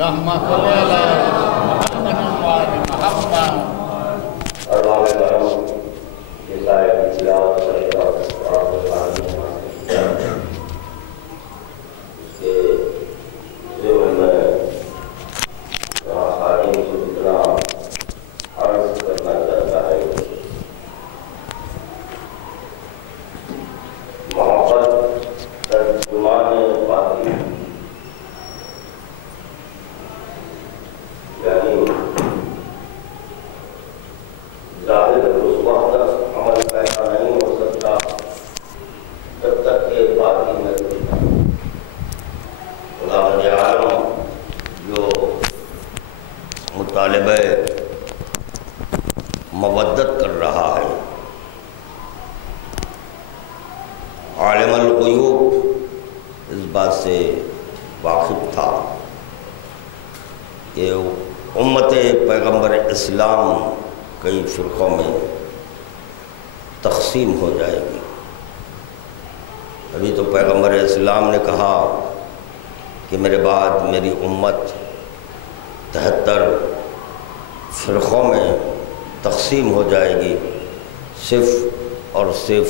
اللہم صلی علی محمد وآل محمد۔ ارباب کرم یہ سارے تلاوت کرے اور قرآن کے ذہن میں خارجی کو جتنا عرض کرنا چاہتا ہے، محبت ترجمان باطن یعنی ظاہر اس وقت تک عمل پیدا نہیں ہو سکتا جب تک کہ باطن میں کچھ نہ خداوند عالم جو مطالبہ مودت کر رہا ہے، عالم الغیوب اس بات سے واقف تھا کہ امت پیغمبر اسلام کئی فرقوں میں تقسیم ہو جائے گی۔ ابھی تو پیغمبر اسلام نے کہا کہ میرے بعد میری امت 73 فرقوں میں تقسیم ہو جائے گی، صرف اور صرف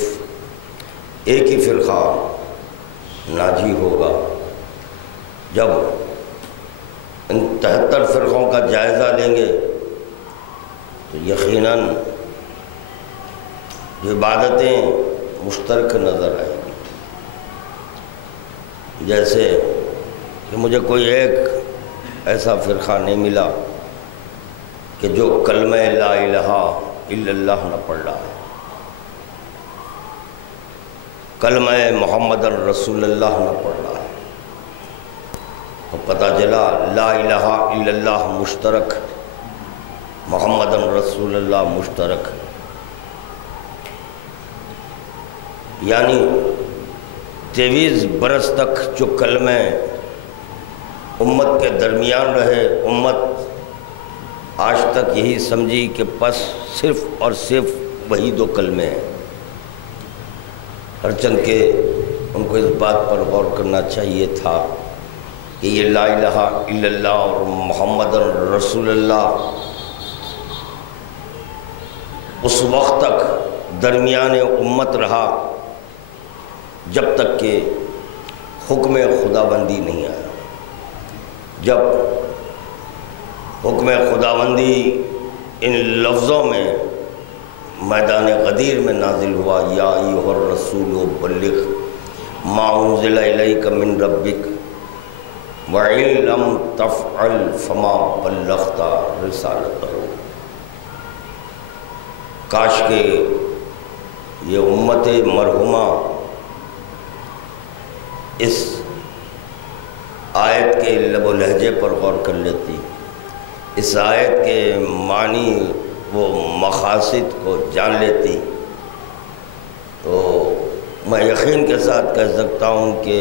ایک ہی فرقہ ناجی ہوگا۔ جب ان 73 فرقوں کا جائزہ لیں گے تو یقیناً جو عبادتیں مشترک نظر آئیں گی، جیسے کہ مجھے کوئی ایک ایسا فرقہ نہیں ملا کہ جو کلمہ لا الہ الا اللہ نہ پڑھ رہا ہے، کلمہ محمد رسول اللہ نہ پڑھ رہا ہے، تو پتہ چلا لا الہ الا اللہ مشترک، محمد رسول اللہ مشترک، یعنی 23 برس تک جو کلمہ امت کے درمیان رہے، امت آج تک یہی سمجھی کہ بس صرف اور صرف وہی 2 کلمے ہیں، ہرچند کہ ان کو اس بات پر غور کرنا چاہیے تھا کہ یہ لا الہ الا اللہ اور محمد رسول اللہ اس وقت تک درمیان امت رہا جب تک کہ حکم خداوندی نہیں آیا۔ جب حکم خداوندی ان لفظوں میں میدان غدیر میں نازل ہوا، یا ایھا الرسول بلغ ما انزل الیک من ربک وَإِن لَّمْ تَفْعَلْ فَمَا بَلَّغْتَ رِسَالَتَهُ، کاش کہ یہ امت مرحومہ اس آیت کے لب و لہجے پر غور کر لیتی، اس آیت کے معنی و مقاصد کو جان لیتی، تو میں یقین کے ساتھ کہہ سکتا ہوں کہ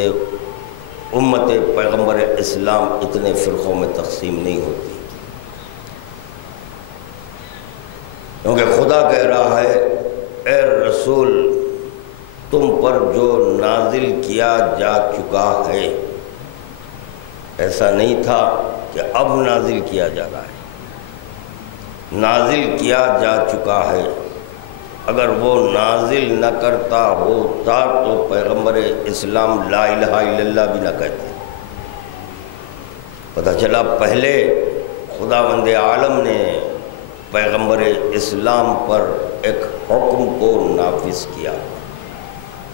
امت پیغمبر اسلام اتنے فرقوں میں تقسیم نہیں ہوتی، کیونکہ خدا کہہ رہا ہے اے رسول تم پر جو نازل کیا جا چکا ہے، ایسا نہیں تھا کہ اب نازل کیا جا رہا ہے، نازل کیا جا چکا ہے۔ اگر وہ نازل نہ کرتا ہوتا تو پیغمبر اسلام لا الہ الا اللہ بھی نہ کہتے۔ پتہ چلا پہلے خداوند عالم نے پیغمبر اسلام پر ایک حکم کو نافذ کیا،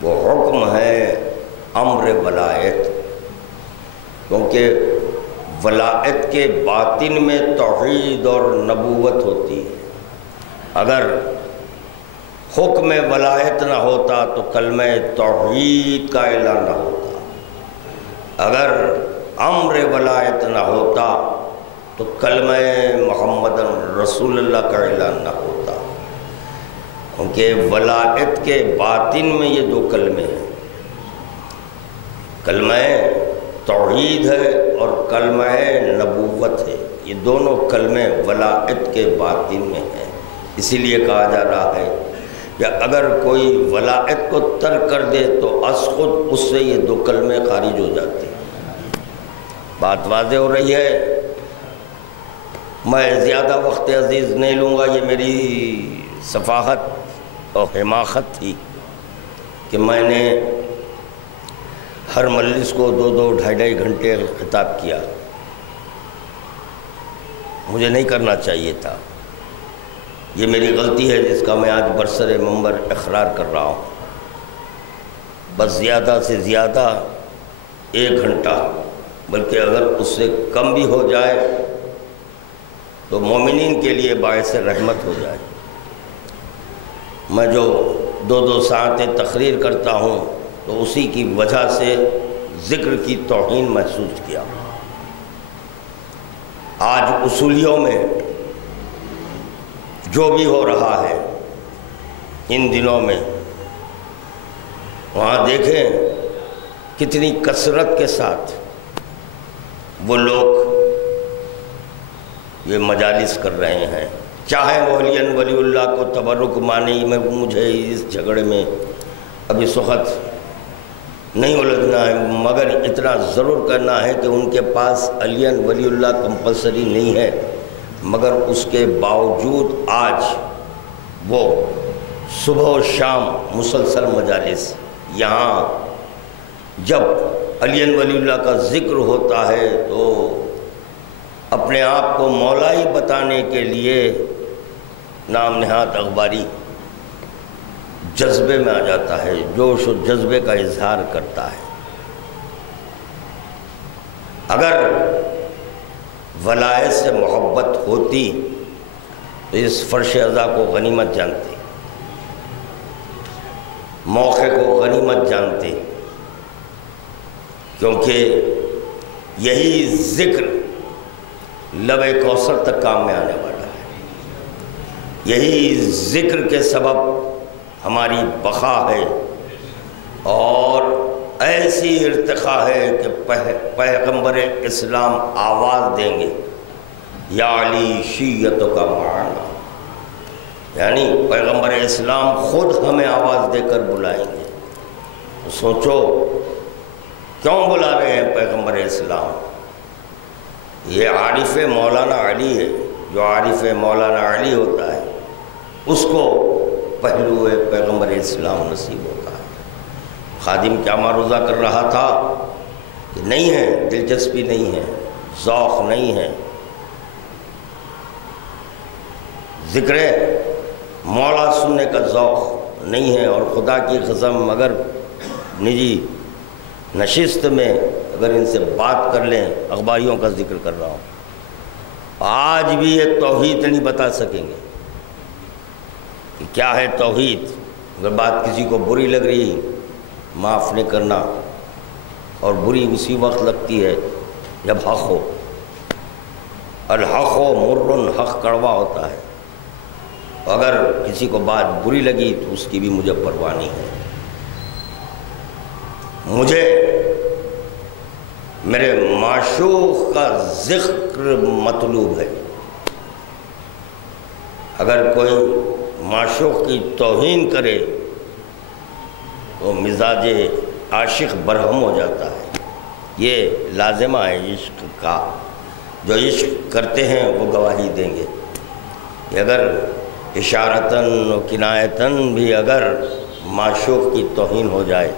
وہ حکم ہے امر ولایت، کیونکہ ولایت کے باطن میں توحید اور نبوت ہوتی ہے۔ اگر حکم ولایت نہ ہوتا تو کلمہ توحید کا اعلان نہ ہوتا، اگر امر ولایت نہ ہوتا تو کلمہ محمد رسول اللہ کا اعلان نہ ہوتا، کیونکہ ولایت کے باطن میں یہ 2 کلمے ہیں، کلمہ توحید ہے اور کلمہ نبوت ہے، یہ دونوں کلمے ولایت کے باطن میں ہیں۔ اسی لیے کہا جا رہا ہے کہ اگر کوئی ولایت کو ترک کر دے تو از خود اس سے یہ 2 کلمے خارج ہو جاتے ہیں۔ بات واضح ہو رہی ہے؟ میں زیادہ وقت عزیز نہیں لوں گا، یہ میری صفاحت اور حماقت تھی کہ میں نے ہر مجلس کو 2-2 گھنٹے خطاب کیا، مجھے نہیں کرنا چاہیے تھا، یہ میری غلطی ہے جس کا میں آج برسر منبر اقرار کر رہا ہوں۔ بس زیادہ سے زیادہ 1 گھنٹہ، بلکہ اگر اس سے کم بھی ہو جائے تو مومنین کے لیے باعث رحمت ہو جائے۔ میں جو 2 ساعتیں تقریر کرتا ہوں تو اسی کی وجہ سے ذکر کی توہین محسوس کیا۔ آج اصولیوں میں جو بھی ہو رہا ہے ان دنوں میں، وہاں دیکھیں کتنی کثرت کے ساتھ وہ لوگ یہ مجالس کر رہے ہیں، چاہے ولی اللہ کو تبرک مانی۔ میں مجھے اس جھگڑے میں اب اس وقت نہیں الجھنا ہے، مگر اتنا ضرور کرنا ہے کہ ان کے پاس ولی اللہ کمپلسری نہیں ہے، مگر اس کے باوجود آج وہ صبح و شام مسلسل مجالس، یہاں جب ولی اللہ کا ذکر ہوتا ہے تو اپنے آپ کو مولائی بتانے کے لیے نام نہاد اخباری جذبے میں آ جاتا ہے، جوش و جذبے کا اظہار کرتا ہے۔ اگر ولایت سے محبت ہوتی تو اس فرش ازا کو غنیمت جانتے، موقع کو غنیمت جانتے، کیونکہ یہی ذکر لب کوثر تک کام میں آنے والا ہے، یہی ذکر کے سبب ہماری بقا ہے اور ایسی ارتقا ہے کہ پیغمبر اسلام آواز دیں گے، یا علی شیعتوں کا معنی، یعنی پیغمبر اسلام خود ہمیں آواز دے کر بلائیں گے۔ سوچو کیوں بلا رہے ہیں پیغمبر اسلام؟ یہ عارف مولانا علی ہے، جو عارف مولانا علی ہوتا ہے اس کو پہلو پیغمبر اسلام نصیب ہوتا ہے۔ خادم کیا معروضہ کر رہا تھا کہ نہیں ہے، دلچسپی نہیں ہے، ذوق نہیں ہے، ذکر مولا سننے کا ذوق نہیں ہے، اور خدا کی قسم اگر نجی نشست میں اگر ان سے بات کر لیں، اخباریوں کا ذکر کر رہا ہوں، آج بھی یہ توحید نہیں بتا سکیں گے کہ کیا ہے توحید۔ اگر بات کسی کو بری لگ رہی، معاف نہیں کرنا، اور بری اسی وقت لگتی ہے جب حق ہو، الحق ہو مر، حق کڑوا ہوتا ہے۔ اگر کسی کو بات بری لگی تو اس کی بھی مجھے پرواہ نہیں ہے، مجھے میرے معشوق کا ذکر مطلوب ہے۔ اگر کوئی معشوق کی توہین کرے تو مزاج عاشق برہم ہو جاتا ہے۔ یہ لازمہ ہے عشق کا، جو عشق کرتے ہیں وہ گواہی دیں گے کہ اگر اشارتاً و کنایتاً بھی اگر معشوق کی توہین ہو جائے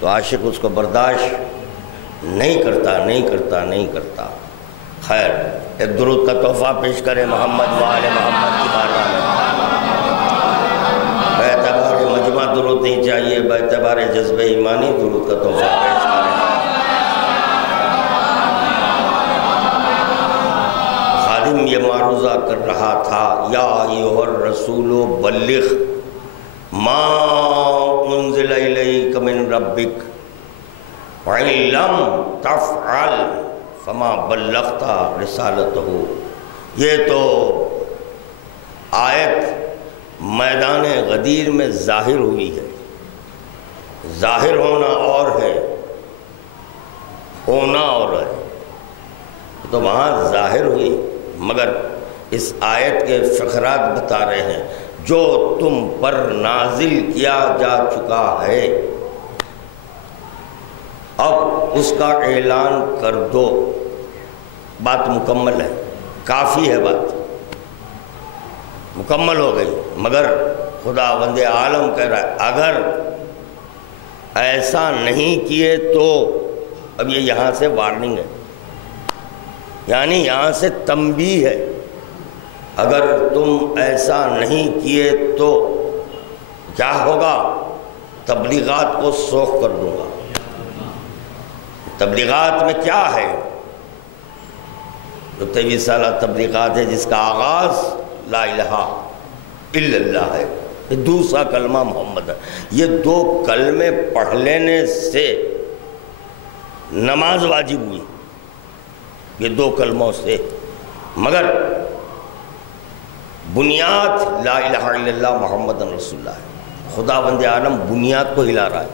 تو عاشق اس کو برداشت نہیں کرتا۔ خیر، ایک درود کا تحفہ پیش کریں محمد و آل محمد کی بارگاہ میں۔ باعتبار مجمع درود نہیں چاہیے، باعتبار جذبہ ایمانی درود کا تحفہ پیش کریں۔ خادم یہ معروضہ کر رہا تھا، یا ایھا الرسول بلغ ما انزل الیک من ربک وَإِن لَّمْ تَفْعَلْ فَمَا بَلَّغْتَ رِسَالَتَهُ۔ یہ تو آیت میدان غدیر میں ظاہر ہوئی ہے، ظاہر ہونا اور ہے، ہونا اور ہے، تو وہاں ظاہر ہوئی، مگر اس آیت کے فقرات بتا رہے ہیں جو تم پر نازل کیا جا چکا ہے، اب اس کا اعلان کر دو۔ بات مکمل ہے، کافی ہے بات، مکمل ہو گئی. مگر خدا بند عالم کہہ رہا ہے اگر ایسا نہیں کیے تو، اب یہ یہاں سے وارننگ ہے، یعنی یہاں سے تنبیہ ہے، اگر تم ایسا نہیں کیے تو کیا ہوگا؟ تبلیغات کو سوکھ کر دوں گا. تبلیغات میں کیا ہے؟ جو 23 سالہ تبلیغات ہے جس کا آغاز لا الہ الا اللہ ہے، یہ دوسرا کلمہ محمد ہے. یہ 2 کلمے پڑھ لینے سے نماز واجب ہوئی، یہ 2 کلموں سے. مگر بنیاد لا الہ الا اللہ محمد رسول اللہ ہے. خدا بند عالم بنیاد کو ہلا رہا ہے،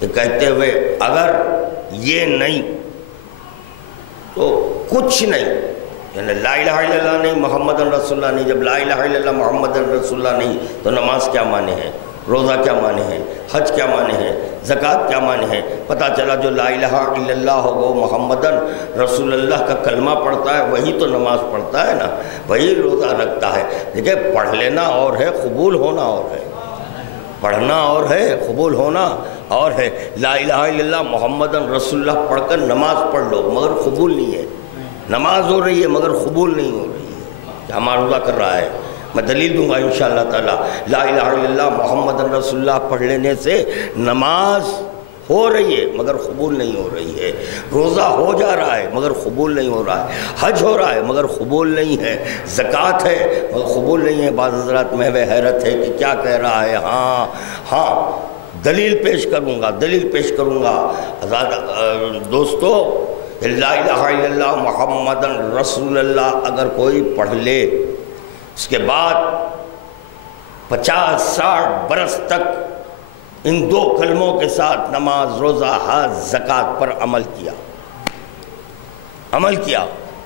یہ کہتے ہوئے اگر یہ نہیں تو کچھ نہیں. یعنی لا الہ الا اللہ نہیں، محمد رسول اللہ نہیں. جب لا الہ الا اللہ محمد رسول اللہ نہیں تو نماز کیا معنی ہے، روزہ کیا معنی ہے، حج کیا معنی ہے، زکوٰۃ کیا معنی ہے؟ پتہ چلا جو لا الہ الا اللہ ہو وہ محمد رسول اللہ کا کلمہ پڑھتا ہے وہی تو نماز پڑھتا ہے نا، وہی روزہ رکھتا ہے. دیکھیں پڑھ لینا اور ہے، قبول ہونا اور ہے. پڑھنا اور ہے، قبول ہونا اور ہے. لا الہ الا اللہ محمد رسول اللہ پڑھ کر نماز پڑھ لو مگر قبول نہیں ہے. نماز ہو رہی ہے مگر قبول نہیں ہو رہی ہے. کیا معروضہ کر رہا ہے؟ میں دلیل دوں گا انشاءاللہ تعالی. لا الہ الا اللہ محمد رسول اللہ پڑھ لینے سے نماز ہو رہی ہے مگر قبول نہیں ہو رہی ہے. روزہ ہو جا رہا ہے مگر قبول نہیں ہو رہا ہے. حج ہو رہا ہے مگر قبول نہیں ہے. زکوٰۃ ہے مگر قبول نہیں ہے. بعض حضرات میں حیرت ہے کہ کیا کہہ رہا ہے. ہاں دلیل پیش کروں گا، دلیل پیش کروں گا. دوستو لا الہ الا اللہ محمد رسول اللہ اگر کوئی پڑھ لے، اس کے بعد 50-60 برس تک ان 2 کلموں کے ساتھ نماز، روزہ، حج، زکوٰۃ پر عمل کیا،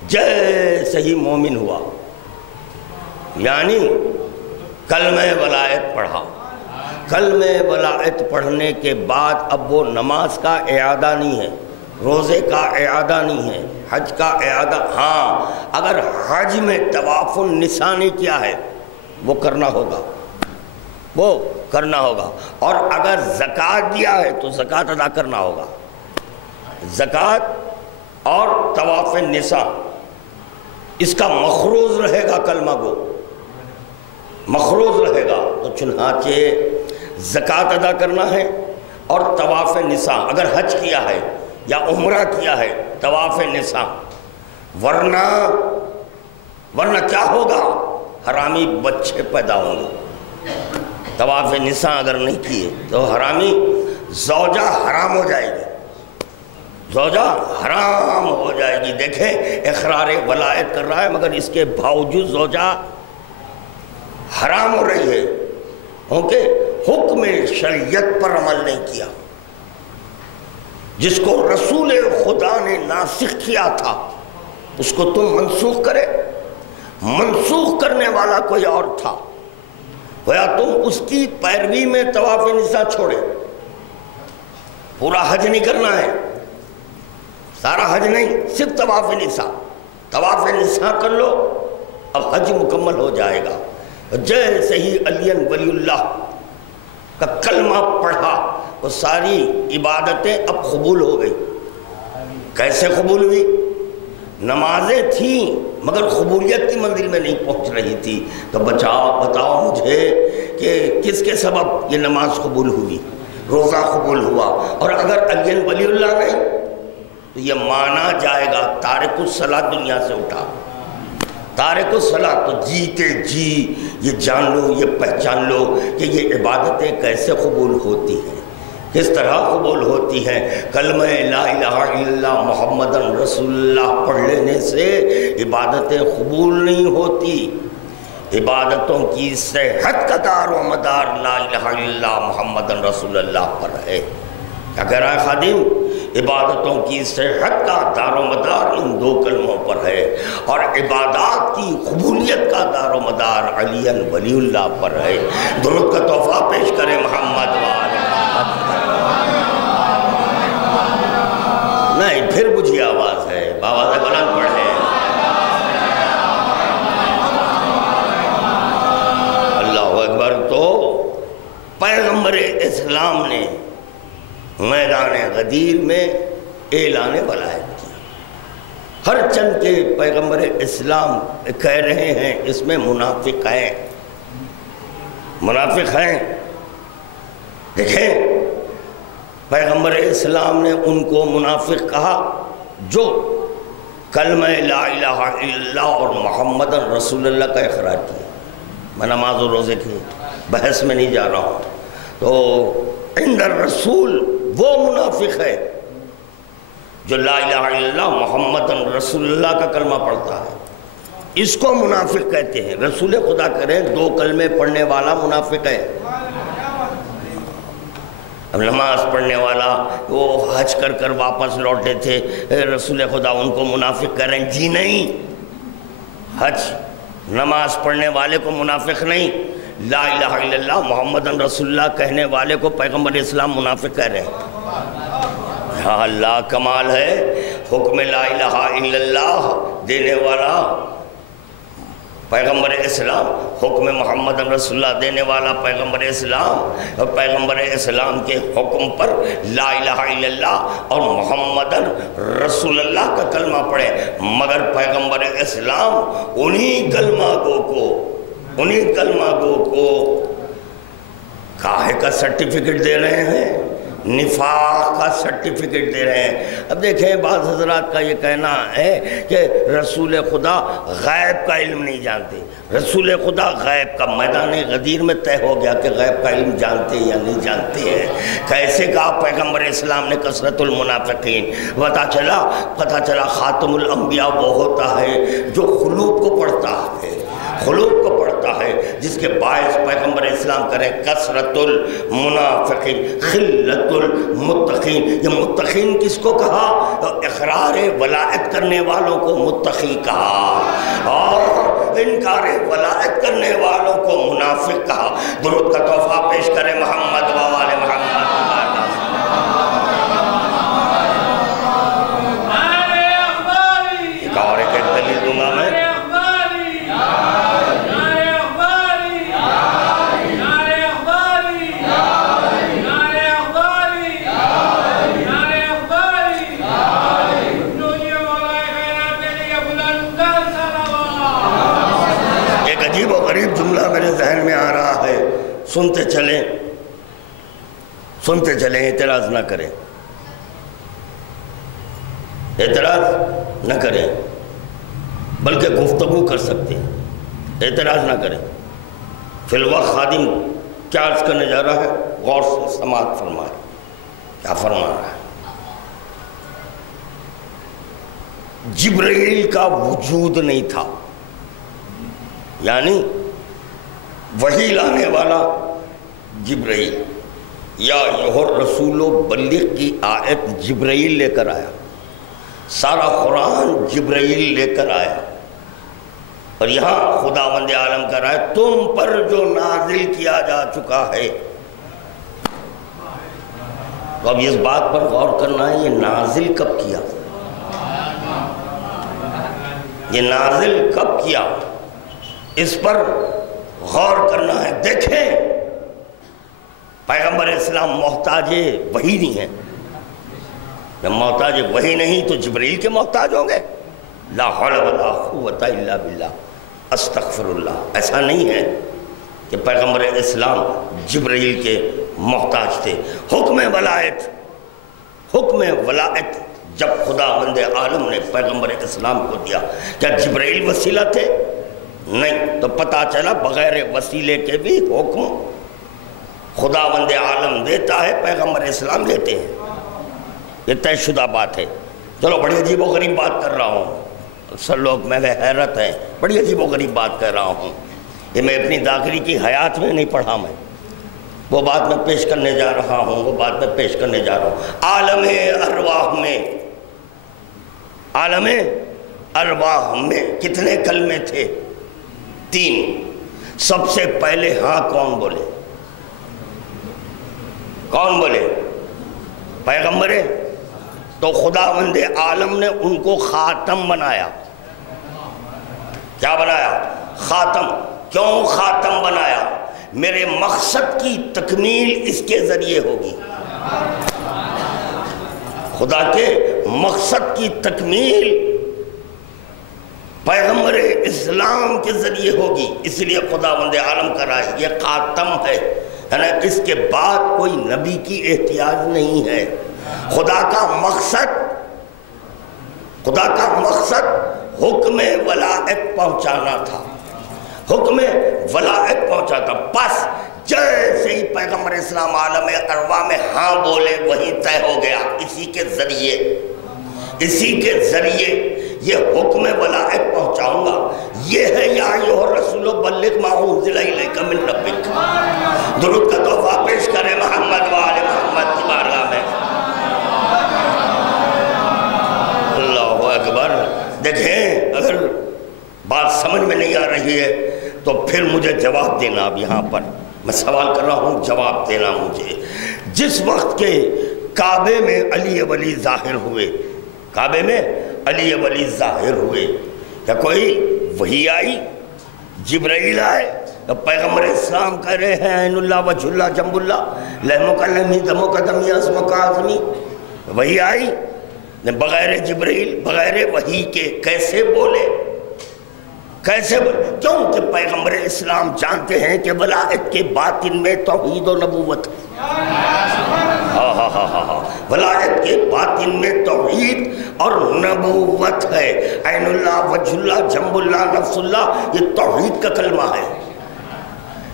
جیسے ہی مومن ہوا، یعنی کلمہ ولایت پڑھا. کلمہ ولایت پڑھنے کے بعد اب وہ نماز کا اعادہ نہیں ہے، روزے کا اعادہ نہیں ہے، حج کا اعادہ. ہاں اگر حج میں طواف النساء نہیں کیا ہے وہ کرنا ہوگا، وہ کرنا ہوگا. اور اگر زکوٰۃ دیا ہے تو زکوٰۃ ادا کرنا ہوگا. زکوٰۃ اور طواف النساء اس کا مخروض رہے گا، کلمہ کو مخروض رہے گا. تو چنانچہ زکوٰۃ ادا کرنا ہے اور طواف نساء. اگر حج کیا ہے یا عمرہ کیا ہے طواف نساء، ورنہ کیا ہوگا؟ حرامی بچے پیدا ہوں گے. طواف نساء اگر نہیں کیے تو حرامی زوجہ حرام ہو جائے گی، زوجہ حرام ہو جائے گی. دیکھیں اقرار ولایت کر رہا ہے مگر اس کے باوجود زوجہ حرام ہو رہی ہے کیونکہ حکم شریعت پر عمل نہیں کیا. جس کو رسول خدا نے ناسخ کیا تھا اس کو تم منسوخ کرے. منسوخ کرنے والا کوئی اور تھا، گویا تم اس کی پیروی میں طواف نساء چھوڑے. پورا حج نہیں کرنا ہے، سارا حج نہیں، صرف طواف نساء. طواف نساء کر لو اب حج مکمل ہو جائے گا. جیسے ہی علی ولی اللہ کا کلمہ پڑھا وہ ساری عبادتیں اب قبول ہو گئی. کیسے قبول ہوئی؟ نمازیں تھیں مگر قبولیت کی منزل میں نہیں پہنچ رہی تھی. تو بتاؤ مجھے کہ کس کے سبب یہ نماز قبول ہوئی، روزہ قبول ہوا. اور اگر علی ولی اللہ نہیں تو یہ مانا جائے گا تارک الصلاۃ دنیا سے اٹھا. تارک الصلاۃ تو جیتے جی یہ جان لو، یہ پہچان لو کہ یہ عبادتیں کیسے قبول ہوتی ہیں، کس طرح قبول ہوتی ہیں. کلمہ لا الہ الا اللہ محمد رسول اللہ پڑھ لینے سے عبادتیں قبول نہیں ہوتی. عبادتوں کی صحت کا دار و مدار لا الہ الا اللہ محمد رسول اللہ پر ہے. کیا کہہ رہا ہے خادم؟ عبادتوں کی صحت کا دار و مدار ان 2 کلموں پر ہے، اور عبادات کی قبولیت کا دار و مدار علی ولی اللہ پر ہے. درود کا تحفہ پیش کریں محمد والے. نہیں پھر بجھی آواز ہے، آواز بلند پڑھیں. پیغمبر اسلام نے میدان غدیر میں اعلان ولایت کیا۔ ہر چند کے پیغمبر اسلام کہہ رہے ہیں اس میں منافق ہیں، منافق ہیں۔ دیکھیں پیغمبر اسلام نے ان کو منافق کہا جو کلمہ لا الہ الا اللہ اور محمد رسول اللہ کا اقرار کیا۔ میں نماز و روزے کی بحث میں نہیں جا رہا ہوں۔ تو عند الرسول وہ منافق ہے جو لا الہ الا اللہ محمد رسول اللہ کا کلمہ پڑھتا ہے، اس کو منافق کہتے ہیں۔ رسول خدا کریں دو کلمے پڑھنے والا منافق ہے۔ اب نماز پڑھنے والا وہ حج کر کر واپس لوٹے تھے، رسول خدا ان کو منافق کہہ رہے ہیں؟ جی نہیں، حج نماز پڑھنے والے کو منافق نہیں، لا الہ الا اللہ محمد رسول اللہ کہنے والے کو پیغمبر اسلام منافق کہہ رہے ہیں۔ یا اللہ کمال ہے، حکم لا الہ الا اللہ دینے والا پیغمبر اسلام، حکم محمد رسول اللہ دینے والا پیغمبر اسلام، اور پیغمبر اسلام کے حکم پر لا الہ الا اللہ اور محمد رسول اللہ کا کلمہ پڑھے، مگر پیغمبر اسلام انہی کلمہ گو کو کاہے کا سرٹیفکیٹ دے رہے ہیں؟ نفاق کا سرٹیفکیٹ دے رہے ہیں۔ اب دیکھیں بعض حضرات کا یہ کہنا ہے کہ رسول خدا غیب کا علم نہیں جانتے۔ رسول خدا غیب کا میدان غدیر میں طے ہو گیا کہ غیب کا علم جانتے یا نہیں جانتے ہیں۔ کیسے کہا پیغمبر اسلام نے کثرت المنافقین؟ پتہ چلا خاتم الانبیاء وہ ہوتا ہے جو خلوق کو پڑھتا ہے، خلوق کو پڑھتا ہے، جس کے باعث پیغمبر اسلام کریں کثرت المنافقین خلت المتقین۔ یہ متقین کس کو کہا؟ اقرار ولایت کرنے والوں کو متقی کہا، اور انکار ولایت کرنے والوں کو منافق کہا۔ درود کا تحفہ پیش کریں محمد و آل محمد۔ ایک اور ایک دلیل دوں گا میں۔ جملہ میرے ذہن میں آ رہا ہے، سنتے چلیں، اعتراض نہ کریں، اعتراض نہ کریں، بلکہ گفتگو کر سکتے ہیں، اعتراض نہ کریں۔ فی الوقت خادم کیا عرض کرنے جا رہا ہے؟ غور سے سماعت فرمائے، کیا فرما رہا ہے؟ جبرائیل کا وجود نہیں تھا، یعنی وحی لانے والا جبرائیل، یا ایھا الرسول بلغ کی آیت جبرائیل لے کر آیا، سارا قرآن جبرائیل لے کر آیا، اور یہاں خداوند عالم کر رہا ہے تم پر جو نازل کیا جا چکا ہے۔ تو اب اس بات پر غور کرنا ہے، یہ نازل کب کیا، یہ نازل کب کیا، اس پر غور کرنا ہے۔ دیکھیں پیغمبر اسلام محتاج وحی نہیں ہے، جب محتاج وحی نہیں تو جبرائیل کے محتاج ہوں گے؟ لا حول ولا قوت الا باللہ، استغفر اللہ۔ ایسا نہیں ہے کہ پیغمبر اسلام جبرائیل کے محتاج تھے۔ حکم ولایت جب خداوند عالم نے پیغمبر اسلام کو دیا، کیا جبرائیل وسیلہ تھے؟ نہیں، تو پتہ چلا بغیر وسیلے کے بھی حکم خداوند عالم دیتا ہے، پیغمبر اسلام دیتے ہیں، یہ طے شدہ بات ہے۔ چلو بڑی عجیب و غریب بات کر رہا ہوں، اکثر لوگ میں حیرت ہیں، بڑی عجیب و غریب بات کر رہا ہوں، یہ میں اپنی داخلی کی حیات میں نہیں پڑھا، میں وہ بات میں پیش کرنے جا رہا ہوں، عالم ارواح میں کتنے کلمے تھے؟ 3۔ سب سے پہلے ہاں کون بولے؟ پیغمبر۔ تو خداوند عالم نے ان کو خاتم بنایا۔ کیا بنایا؟ خاتم۔ کیوں خاتم بنایا؟ میرے مقصد کی تکمیل اس کے ذریعے ہوگی، خدا کے مقصد کی تکمیل پیغمبر اسلام کے ذریعے ہوگی، اس لیے خداوند عالم کا رائے یہ خاتم ہے، اس کے بعد کوئی نبی کی احتیاج نہیں ہے۔ خدا کا مقصد حکم ولایت پہنچانا تھا، حکم ولایت پہنچا تھا، بس جیسے ہی پیغمبر اسلام عالم ارواح میں ہاں بولے وہی طے ہو گیا، اسی کے ذریعے یہ حکم ولایت پہنچاؤں گا۔ یہ ہے یا ایھا الرسول بلغ ما انزل الیک من ربک۔ درود کا تحفہ پیش کریں محمد و آل محمد کی بارگاہ میں۔ اللہ اکبر۔ دیکھیں اگر بات سمجھ میں نہیں آ رہی ہے تو پھر مجھے جواب دینا، اب یہاں پر میں سوال کر رہا ہوں، جواب دینا مجھے۔ جس وقت کے کعبے میں علی ولی ظاہر ہوئے، کعبے میں علی ولی ظاہر ہوئے، کیا کوئی وحی آئی؟ جبرائیل آئے؟ پیغمبر اسلام کہہ رہے ہیں عین اللہ وجہ اللہ جنب اللہ لحم کا لحمی دمو کا دمی عظم کا عظمی، وحی آئی؟ بغیر جبرائیل بغیر وحی کے کیسے بولے؟ کیوں کہ پیغمبر اسلام جانتے ہیں کہ ولایت کے باطن میں توحید و نبوت ہے۔ ولایت کے باطن میں توحید اور نبوت ہے۔ عین اللہ وجہ اللہ جنب اللہ نفس اللہ، یہ توحید کا کلمہ ہے،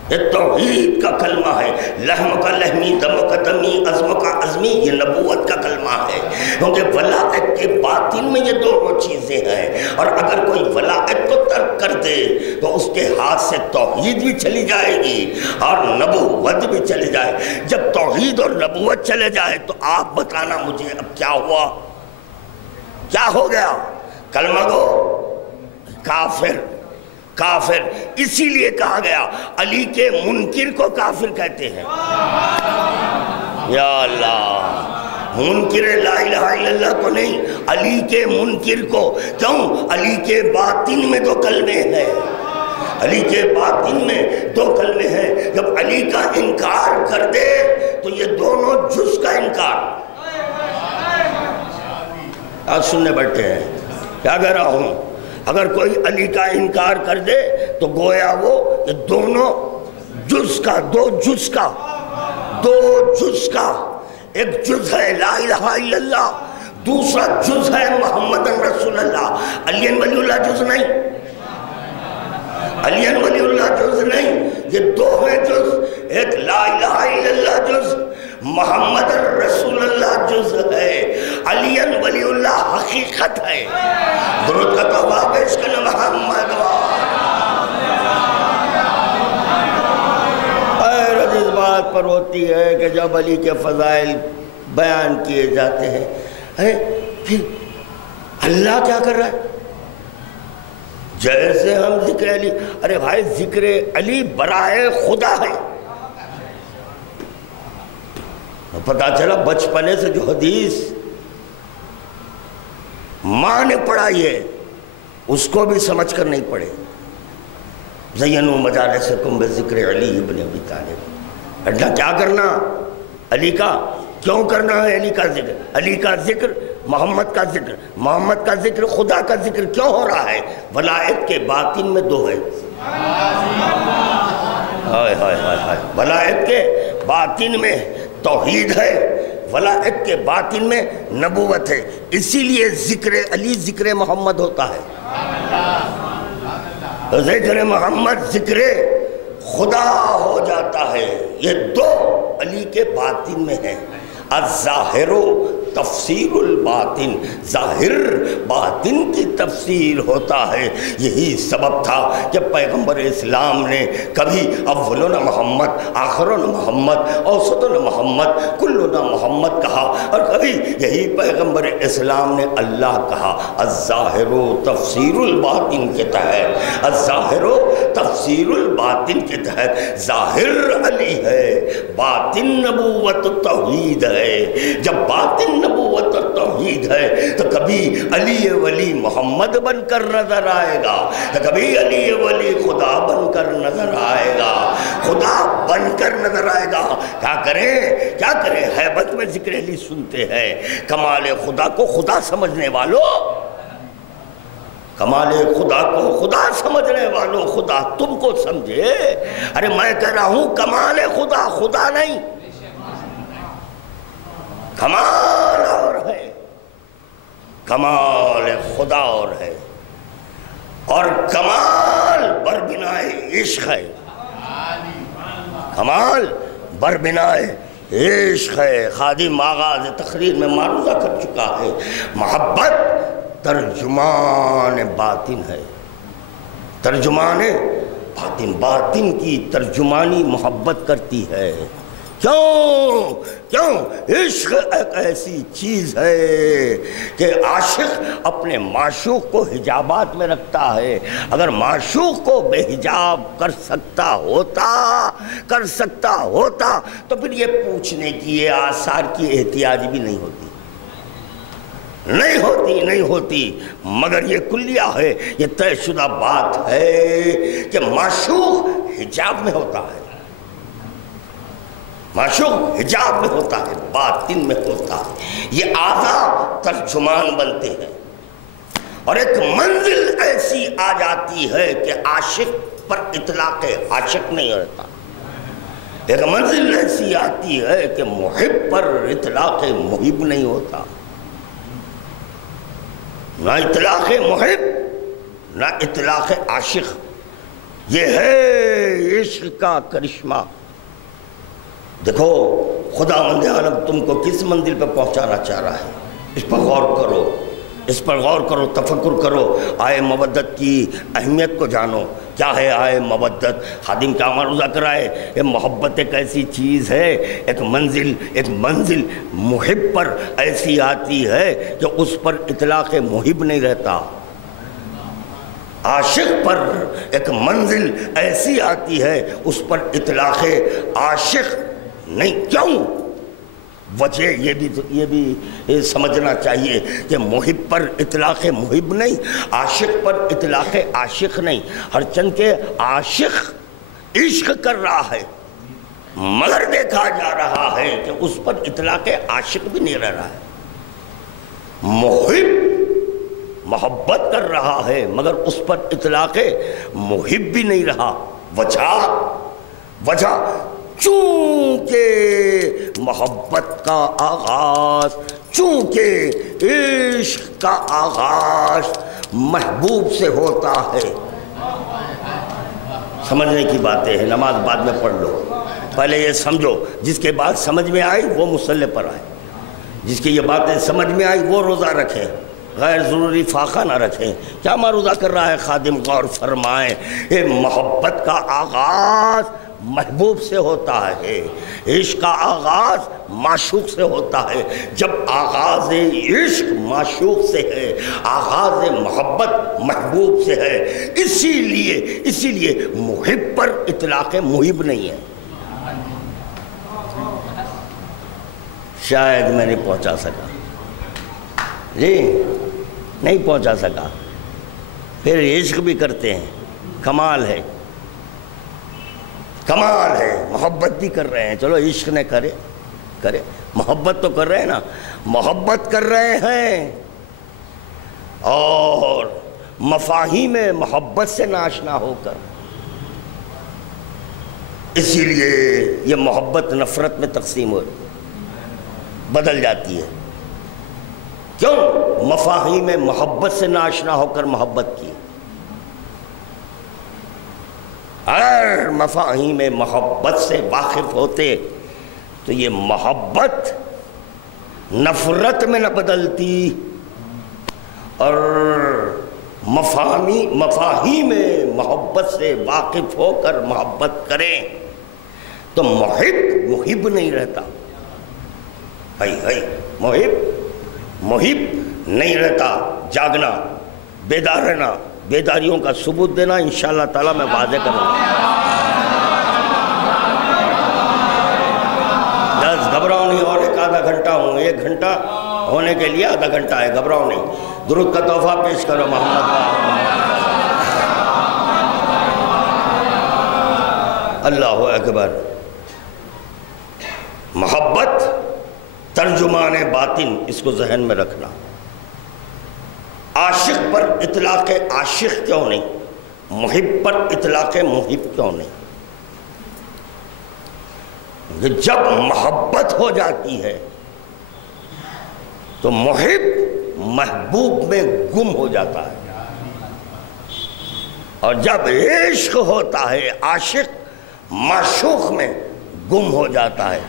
یہ توحید کا کلمہ ہے۔ لحم کا لحمی دم کا دمی عظم کا عظمی، یہ نبوت کا کلمہ ہے، کیونکہ ولایت کے باطن میں یہ دونوں چیزیں ہیں، اور اگر کوئی ولایت کو ترک کر دے تو اس کے ہاتھ سے توحید بھی چلی جائے گی اور نبوت بھی چلی جائے۔ جب توحید اور نبوت چلے جائے تو آپ بتانا مجھے اب کیا ہوا، کیا ہو گیا؟ کلمہ گو کافر، اسی لیے کہا گیا علی کے منکر کو کافر کہتے ہیں۔ یا اللہ، منکر لا الہ الا اللہ کو نہیں، علی کے منکر کو۔ کیوں؟ علی کے باطن میں دو کلمے ہیں، علی کے باطن میں دو کلمے ہیں۔ جب علی کا انکار کر دے تو یہ دونوں جز کا انکار۔ آج سننے بیٹھے ہیں کیا کہہ رہا ہوں؟ اگر کوئی علی کا انکار کر دے تو گویا وہ یہ دونوں جز کا، دو جز کا، ایک جز ہے لا الہ الا اللہ، دوسرا جز ہے محمد رسول اللہ۔ علی ولی اللہ جز نہیں، علی ولی اللہ جز نہیں، یہ دو ہیں جز، ایک لا الہ الا اللہ جز، محمد رسول اللہ جز ہے، علی ولی اللہ حقیقت ہے۔ درود کا تحفہ پیش کرنا محمد حیرت اس بات پر ہوتی ہے کہ جب علی کے فضائل بیان کیے جاتے ہیں پھر اللہ کیا کر رہا ہے؟ جیسے ہم ذکر علی، ارے بھائی ذکر علی برائے خدا ہے۔ پتا چلا بچپنے سے جو حدیث ماں نے پڑھائی ہے اس کو بھی سمجھ کر نہیں پڑھے۔ زینوا مجالسکم بذکر علی ابن ابی طالب۔ اللہ کیا کرنا؟ علی کا کیوں کرنا ہے؟ علی کا ذکر، علی کا ذکر، محمد کا ذکر، محمد کا ذکر، خدا کا ذکر کیوں ہو رہا ہے؟ ولایت کے باطن میں دو ہے، ولایت کے باطن میں توحید ہے، ولایت کے باطن میں نبوت ہے، اسی لیے ذکر علی ذکر محمد ہوتا ہے۔ ذکر محمد ذکر خدا ہو جاتا ہے۔ یہ دو علی کے باطن میں ہیں۔ الظاہر تفسیر الباطن، ظاہر باطن کی تفسیر ہوتا ہے۔ یہی سبب تھا کہ پیغمبر اسلام نے کبھی اولنا محمد، آخرنا محمد، اوسطنا محمد، کلنا محمد کہا، اور کبھی یہی پیغمبر اسلام نے اللہ کہا۔ الظاہر تفسیر الباطن کے تحت، الظاہر تفسیر الباطن کے تحت ظاہر علی ہے، باطن نبوت توحید ہے۔ جب باطن نبوت اور توحید ہے تو کبھی علی ولی محمد بن کر نظر آئے گا، تو کبھی علی ولی خدا بن کر نظر آئے گا، خدا بن کر نظر آئے گا۔ کیا کریں ہیبت میں ذکر علی سنتے ہیں۔ کمال خدا کو خدا سمجھنے والوں، کمال خدا کو خدا سمجھنے والوں، خدا تم کو سمجھے۔ ارے میں کہہ رہا ہوں کمال خدا خدا نہیں، کمال اور ہے، کمال خدا اور ہے، اور کمال بربنائے عشق ہے، کمال بربنائے عشق ہے۔ خادم آغاز تقریر میں معروضہ کر چکا ہے، محبت ترجمان باطن ہے، ترجمان باطن، باطن کی ترجمانی محبت کرتی ہے۔ کیوں عشق ایک ایسی چیز ہے کہ عاشق اپنے معشوق کو حجابات میں رکھتا ہے۔ اگر معشوق کو بے حجاب کر سکتا ہوتا تو پھر یہ پوچھنے کی، یہ آثار کی احتیاج بھی نہیں ہوتی، نہیں ہوتی۔ مگر یہ کلیہ ہے، یہ طے شدہ بات ہے کہ معشوق حجاب میں ہوتا ہے، معشوق حجاب میں ہوتا ہے، باطن میں ہوتا ہے۔ یہ اعضاء ترجمان بنتے ہیں، اور ایک منزل ایسی آ جاتی ہے کہ عاشق پر اطلاق عاشق نہیں رہتا، ایک منزل ایسی آتی ہے کہ محب پر اطلاق محب نہیں ہوتا، نہ اطلاق محب نہ اطلاق عاشق۔ یہ ہے عشق کا کرشمہ۔ دیکھو خداوند عالم تم کو کس منزل پہ پہنچانا چاہ رہا ہے، اس پر غور کرو، تفکر کرو۔ آئے مودت کی اہمیت کو جانو۔ کیا ہے آئے مودت؟ خادم کا معروضہ کرائے، یہ محبت ایک ایسی چیز ہے، ایک منزل محب پر ایسی آتی ہے کہ اس پر اطلاق محب نہیں رہتا۔ عاشق پر ایک منزل ایسی آتی ہے، اس پر اطلاق عاشق نہیں۔ کیوں؟ وجہ یہ بھی سمجھنا چاہیے کہ محب پر اطلاق محب نہیں، عاشق پر اطلاق عاشق نہیں۔ ہر چند کے عاشق عشق کر رہا ہے، مگر دیکھا جا رہا ہے کہ اس پر اطلاق عاشق بھی نہیں رہ رہا ہے۔ محب محبت کر رہا ہے مگر اس پر اطلاق محب بھی نہیں رہا۔ وجہ چونکہ محبت کا آغاز، چونکہ عشق کا آغاز محبوب سے ہوتا ہے۔ سمجھنے کی باتیں ہیں، نماز بعد میں پڑھ لو، پہلے یہ سمجھو۔ جس کے بعد سمجھ میں آئی وہ مصلی پر آئے، جس کی یہ باتیں سمجھ میں آئی وہ روزہ رکھے، غیر ضروری فاقہ نہ رکھیں۔ کیا معروضہ کر رہا ہے خادم؟ غور فرمائیں۔ یہ محبت کا آغاز محبوب سے ہوتا ہے، عشق کا آغاز معشوق سے ہوتا ہے۔ جب آغاز عشق معشوق سے ہے، آغاز محبت محبوب سے ہے، اسی لیے محب پر اطلاق محب نہیں ہے۔ شاید میں نہیں پہنچا سکا، نہیں پہنچا سکا۔ پھر عشق بھی کرتے ہیں، کمال ہے، محبت بھی کر رہے ہیں۔ چلو عشق نے کرے، محبت تو کر رہے ہیں نا، محبت کر رہے ہیں اور مفاہیم محبت سے ناشنا ہو کر، اسی لیے یہ محبت نفرت میں تقسیم بدل جاتی ہے۔ کیوں؟ مفاہیم محبت سے ناشنا ہو کر محبت کی۔ اگر مفاہیم محبت سے واقف ہوتے تو یہ محبت نفرت میں نہ بدلتی، اور مفاہیم محبت سے واقف ہو کر محبت کریں تو محب نہیں رہتا، محب نہیں رہتا۔ جاگنا، بیدار رہنا، بیداریوں کا ثبوت دینا، انشاءاللہ تعالیٰ میں واضح کروں گا۔ بس گھبراؤ نہیں، اور ایک آدھا گھنٹہ ہوں، 1 گھنٹہ ہونے کے لیے آدھا گھنٹہ ہے، گھبراؤ نہیں۔ درود کا تحفہ پیش کرو محمد۔ اللہ اکبر۔ محبت ترجمان باطن، اس کو ذہن میں رکھنا۔ عاشق پر اطلاق عاشق کیوں نہیں، محب پر اطلاق محب کیوں نہیں؟ جب محبت ہو جاتی ہے تو محب محبوب میں گم ہو جاتا ہے، اور جب عشق ہوتا ہے عاشق معشوق میں گم ہو جاتا ہے۔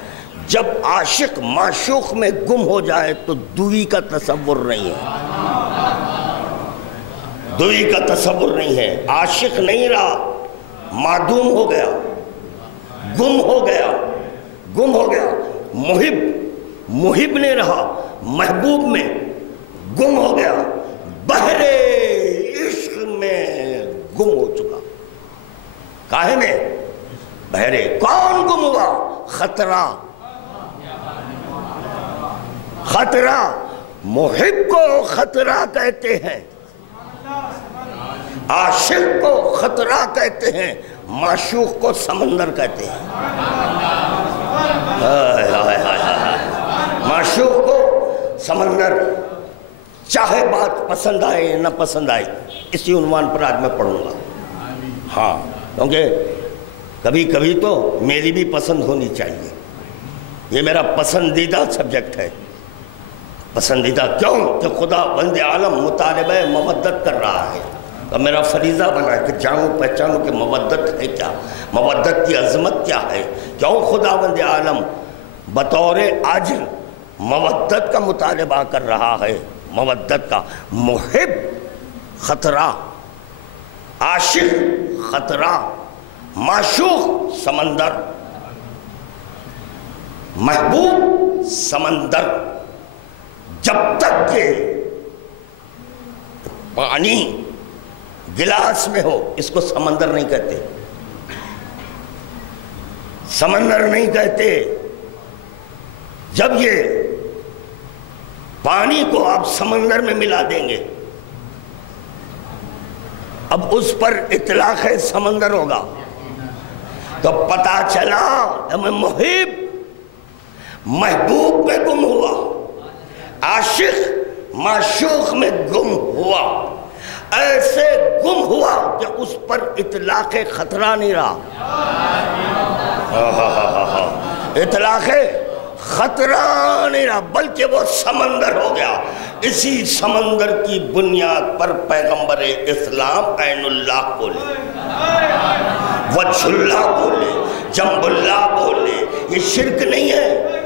جب عاشق معشوق میں گم ہو جائے تو دوئی کا تصور نہیں ہے، دوئی کا تصور نہیں ہے۔ عاشق نہیں رہا، معدوم ہو گیا، گم ہو گیا، گم ہو گیا۔ محب نہیں رہا، محبوب میں گم ہو گیا، بحر عشق میں گم ہو چکا۔ کاہے میں؟ بحرے کون گم ہوا؟ خطرہ، خطرہ۔ محب کو خطرہ کہتے ہیں، عاشق کو خطرہ کہتے ہیں، معشوق کو سمندر کہتے ہیں۔ معشوق کو سمندر۔ چاہے بات پسند آئے یا نہ پسند آئے، اسی عنوان پر آج میں پڑھوں گا۔ ہاں، کیونکہ کبھی کبھی تو میری بھی پسند ہونی چاہیے۔ یہ میرا پسندیدہ سبجیکٹ ہے۔ پسندیدہ کیوں؟ کہ خدا بند عالم مطالبہ مودت کر رہا ہے، تو میرا فریضہ بنا کہ جانوں پہچانوں کہ مودت ہے کیا، مودت کی عظمت کیا ہے۔ کیوں خدا بند عالم بطور عاجل مودت کا مطالبہ کر رہا ہے؟ مودت کا۔ محب خطرہ، عاشق خطرہ، معشوق سمندر، محبوب سمندر۔ جب تک کہ پانی گلاس میں ہو اس کو سمندر نہیں کہتے، سمندر نہیں کہتے۔ جب یہ پانی کو آپ سمندر میں ملا دیں گے، اب اس پر اطلاق سمندر ہوگا، تو پتا چلا میں محب محبوب میں گم ہوا، عاشق معشوق میں گم ہوا۔ ایسے گم ہوا کہ اس پر اطلاق خطرہ نہیں رہا، اطلاق خطرہ نہیں رہا، بلکہ وہ سمندر ہو گیا۔ اسی سمندر کی بنیاد پر پیغمبر اسلام عین اللہ بولے، وجہ اللہ بولے، جنب اللہ بولے۔ یہ شرک نہیں ہے،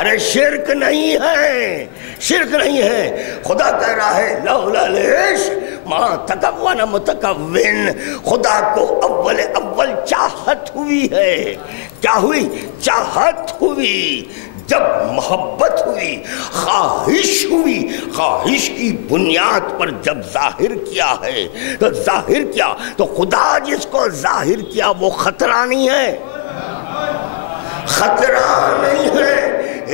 ارے شرک نہیں ہے، شرک نہیں ہے۔ خدا کہہ رہا ہے لولا العشق ما تکون متکون۔ خدا کو اول چاہت ہوئی ہے۔ کیا ہوئی؟ چاہت ہوئی۔ جب محبت ہوئی، خواہش ہوئی، خواہش کی بنیاد پر جب ظاہر کیا ہے تو ظاہر کیا تو خدا جس کو ظاہر کیا وہ خطرہ نہیں ہے، خطرہ نہیں ہے۔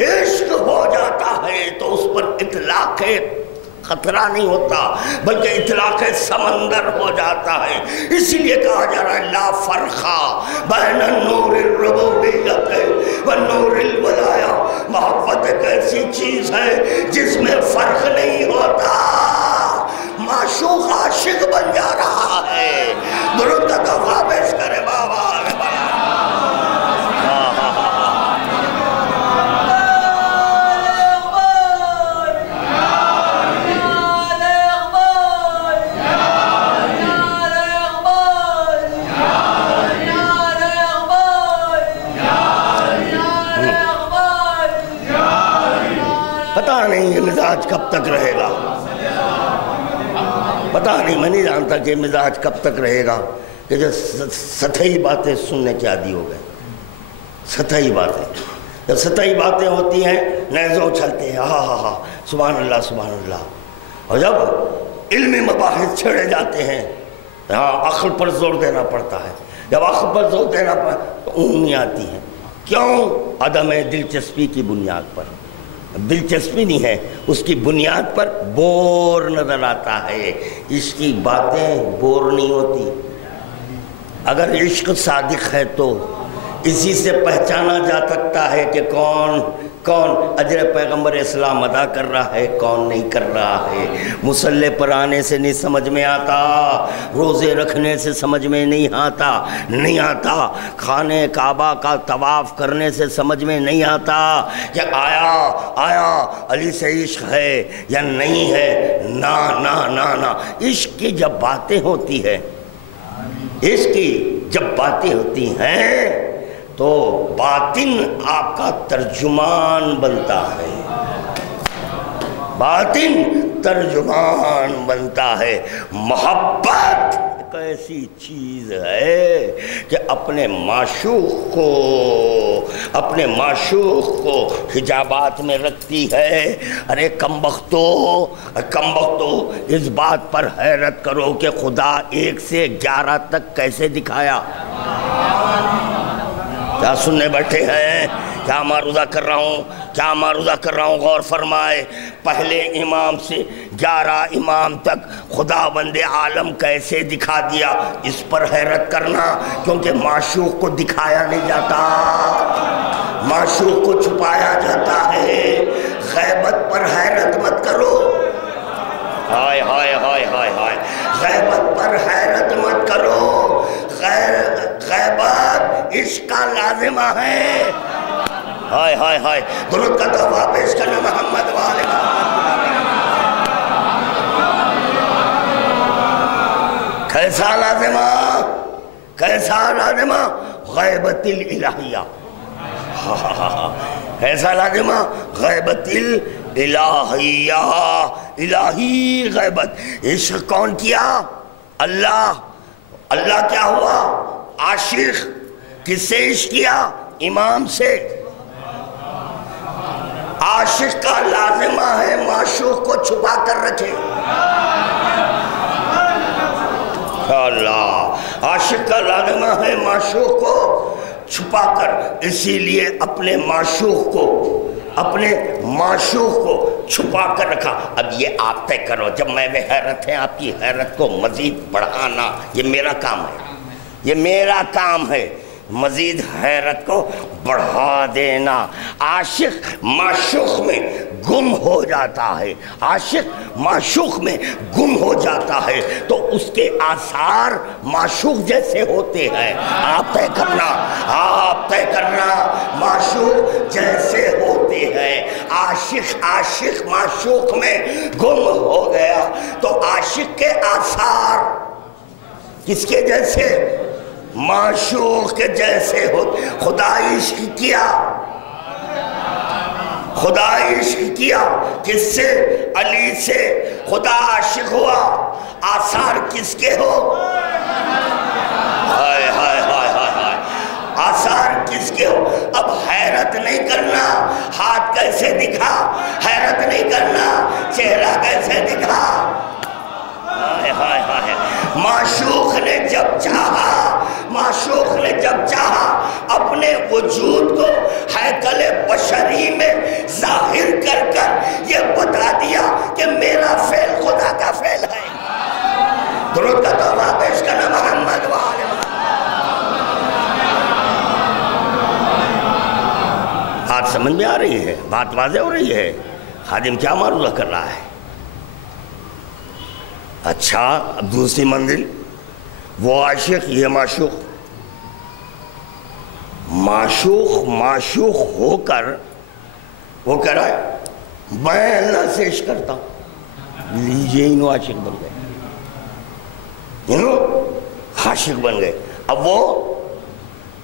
عشق ہو جاتا ہے تو اس پر اطلاق خطرہ نہیں ہوتا، بلکہ اطلاق سمندر ہو جاتا ہے۔ اسی لیے کہا جا رہا ہے لا فرقا بین نور الربوبیت و نور الولایا۔ محبت ایک ایسی چیز ہے جس میں فرق نہیں ہوتا۔ معشوق عاشق بن جا رہا ہے۔ درود کا تحفہ پیش کرے بابا۔ پتہ نہیں یہ مزاج کب تک رہے گا، پتہ نہیں، میں نہیں جانتا کہ مزاج کب تک رہے گا کہ جو سطحی باتیں سننے کے عادی ہو گئے۔ سطحی باتیں، جب سطحی باتیں ہوتی ہیں نیزوں چلتے ہیں، ہاں ہاں ہاں سبحان اللہ سبحان اللہ، اور جب علمی مباحث چھڑے جاتے ہیں ہاں عقل پر زور دینا پڑتا ہے. جب عقل پر زور دینا پڑتا تو اونگ نہیں آتی ہے. کیوں؟ عدم دلچسپی کی بنیاد پر. دلچسپی نہیں ہے، اس کی بنیاد پر بور نظر آتا ہے. اس کی باتیں بور نہیں ہوتی. اگر عشق صادق ہے تو اسی سے پہچانا جا سکتا ہے کہ کون اجر پیغمبر اسلام ادا کر رہا ہے، کون نہیں کر رہا ہے. مصلی پر آنے سے نہیں سمجھ میں آتا، روزے رکھنے سے سمجھ میں نہیں آتا، خانہ کعبہ کا طواف کرنے سے سمجھ میں نہیں آتا کہ آیا علی سے عشق ہے یا نہیں ہے. نا عشق کی جب باتیں ہوتی ہے، عشق کی جب باتیں ہوتی ہیں تو باطن آپ کا ترجمان بنتا ہے. باطن ترجمان بنتا ہے. محبت ایک ایسی چیز ہے کہ اپنے معشوق کو حجابات میں رکھتی ہے. ارے کمبختو اس بات پر حیرت کرو کہ خدا 1 سے 11 تک کیسے دکھایا. کیا سننے بیٹھے ہیں؟ کیا معروضہ کر رہا ہوں غور فرمائے. پہلے امام سے 11 امام تک خدا بند عالم کیسے دکھا دیا، اس پر حیرت کرنا. کیونکہ معشوق کو دکھایا نہیں جاتا، معشوق کو چھپایا جاتا ہے. غیبت پر حیرت مت کرو. ہائے غیبت پر حیرت مت کرو. غیبت عشق کا لازمہ ہے. ہائے درود کا تحفہ پیش کرنا محمد والے محمد. کیسا لازمہ غیبت الالہیہ. ایسا لازمہ غیبت الالہیہ، الہی غیبت. عشق کون کیا؟ اللہ کیا ہوا؟ عاشق. کس سے عشق کیا؟ امام سے. عاشق کا لازمہ ہے معشوق کو چھپا کر رکھے. اللہ، عاشق کا لازمہ ہے معشوق کو چھپا کر. اسی لیے اپنے معشوق کو چھپا کر رکھا. اب یہ آپ طے کرو. جب میں حیرت ہے، آپ کی حیرت کو مزید بڑھانا یہ میرا کام ہے. مزید حیرت کو بڑھا دینا. عاشق معشوق میں گم ہو جاتا ہے تو اس کے آثار معشوق جیسے ہوتے ہیں. آپ طے کرنا معشوق جیسے ہوتے ہیں. عاشق معشوق میں گم ہو گیا تو عاشق کے آثار کس کے جیسے؟ معشوق کے جیسے ہو. خدا عشق کیا کس سے؟ علی سے. خدا عاشق ہوا، آثار کس کے ہو؟ آثار کس کے ہو؟ اب حیرت نہیں کرنا ہاتھ کیسے دکھا، حیرت نہیں کرنا چہرہ کیسے دکھا. معشوق نے جب چاہا اپنے وجود کو ہیکل بشری میں ظاہر کر یہ بتا دیا کہ میرا فعل خدا کا فعل ہے. درود کا تحفہ پیش کرنا محمد والے. بات سمجھ میں آ رہی ہے؟ بات واضح ہو رہی ہے؟ خادم کیا معروضہ کر رہا ہے؟ اچھا، اب دوسری منزل. وہ عاشق، یہ معشوق ہو کر وہ کہہ رہا ہے میں اللہ سے عشق کرتا ہوں. لیجئے انہوں عاشق بن گئے. اب وہ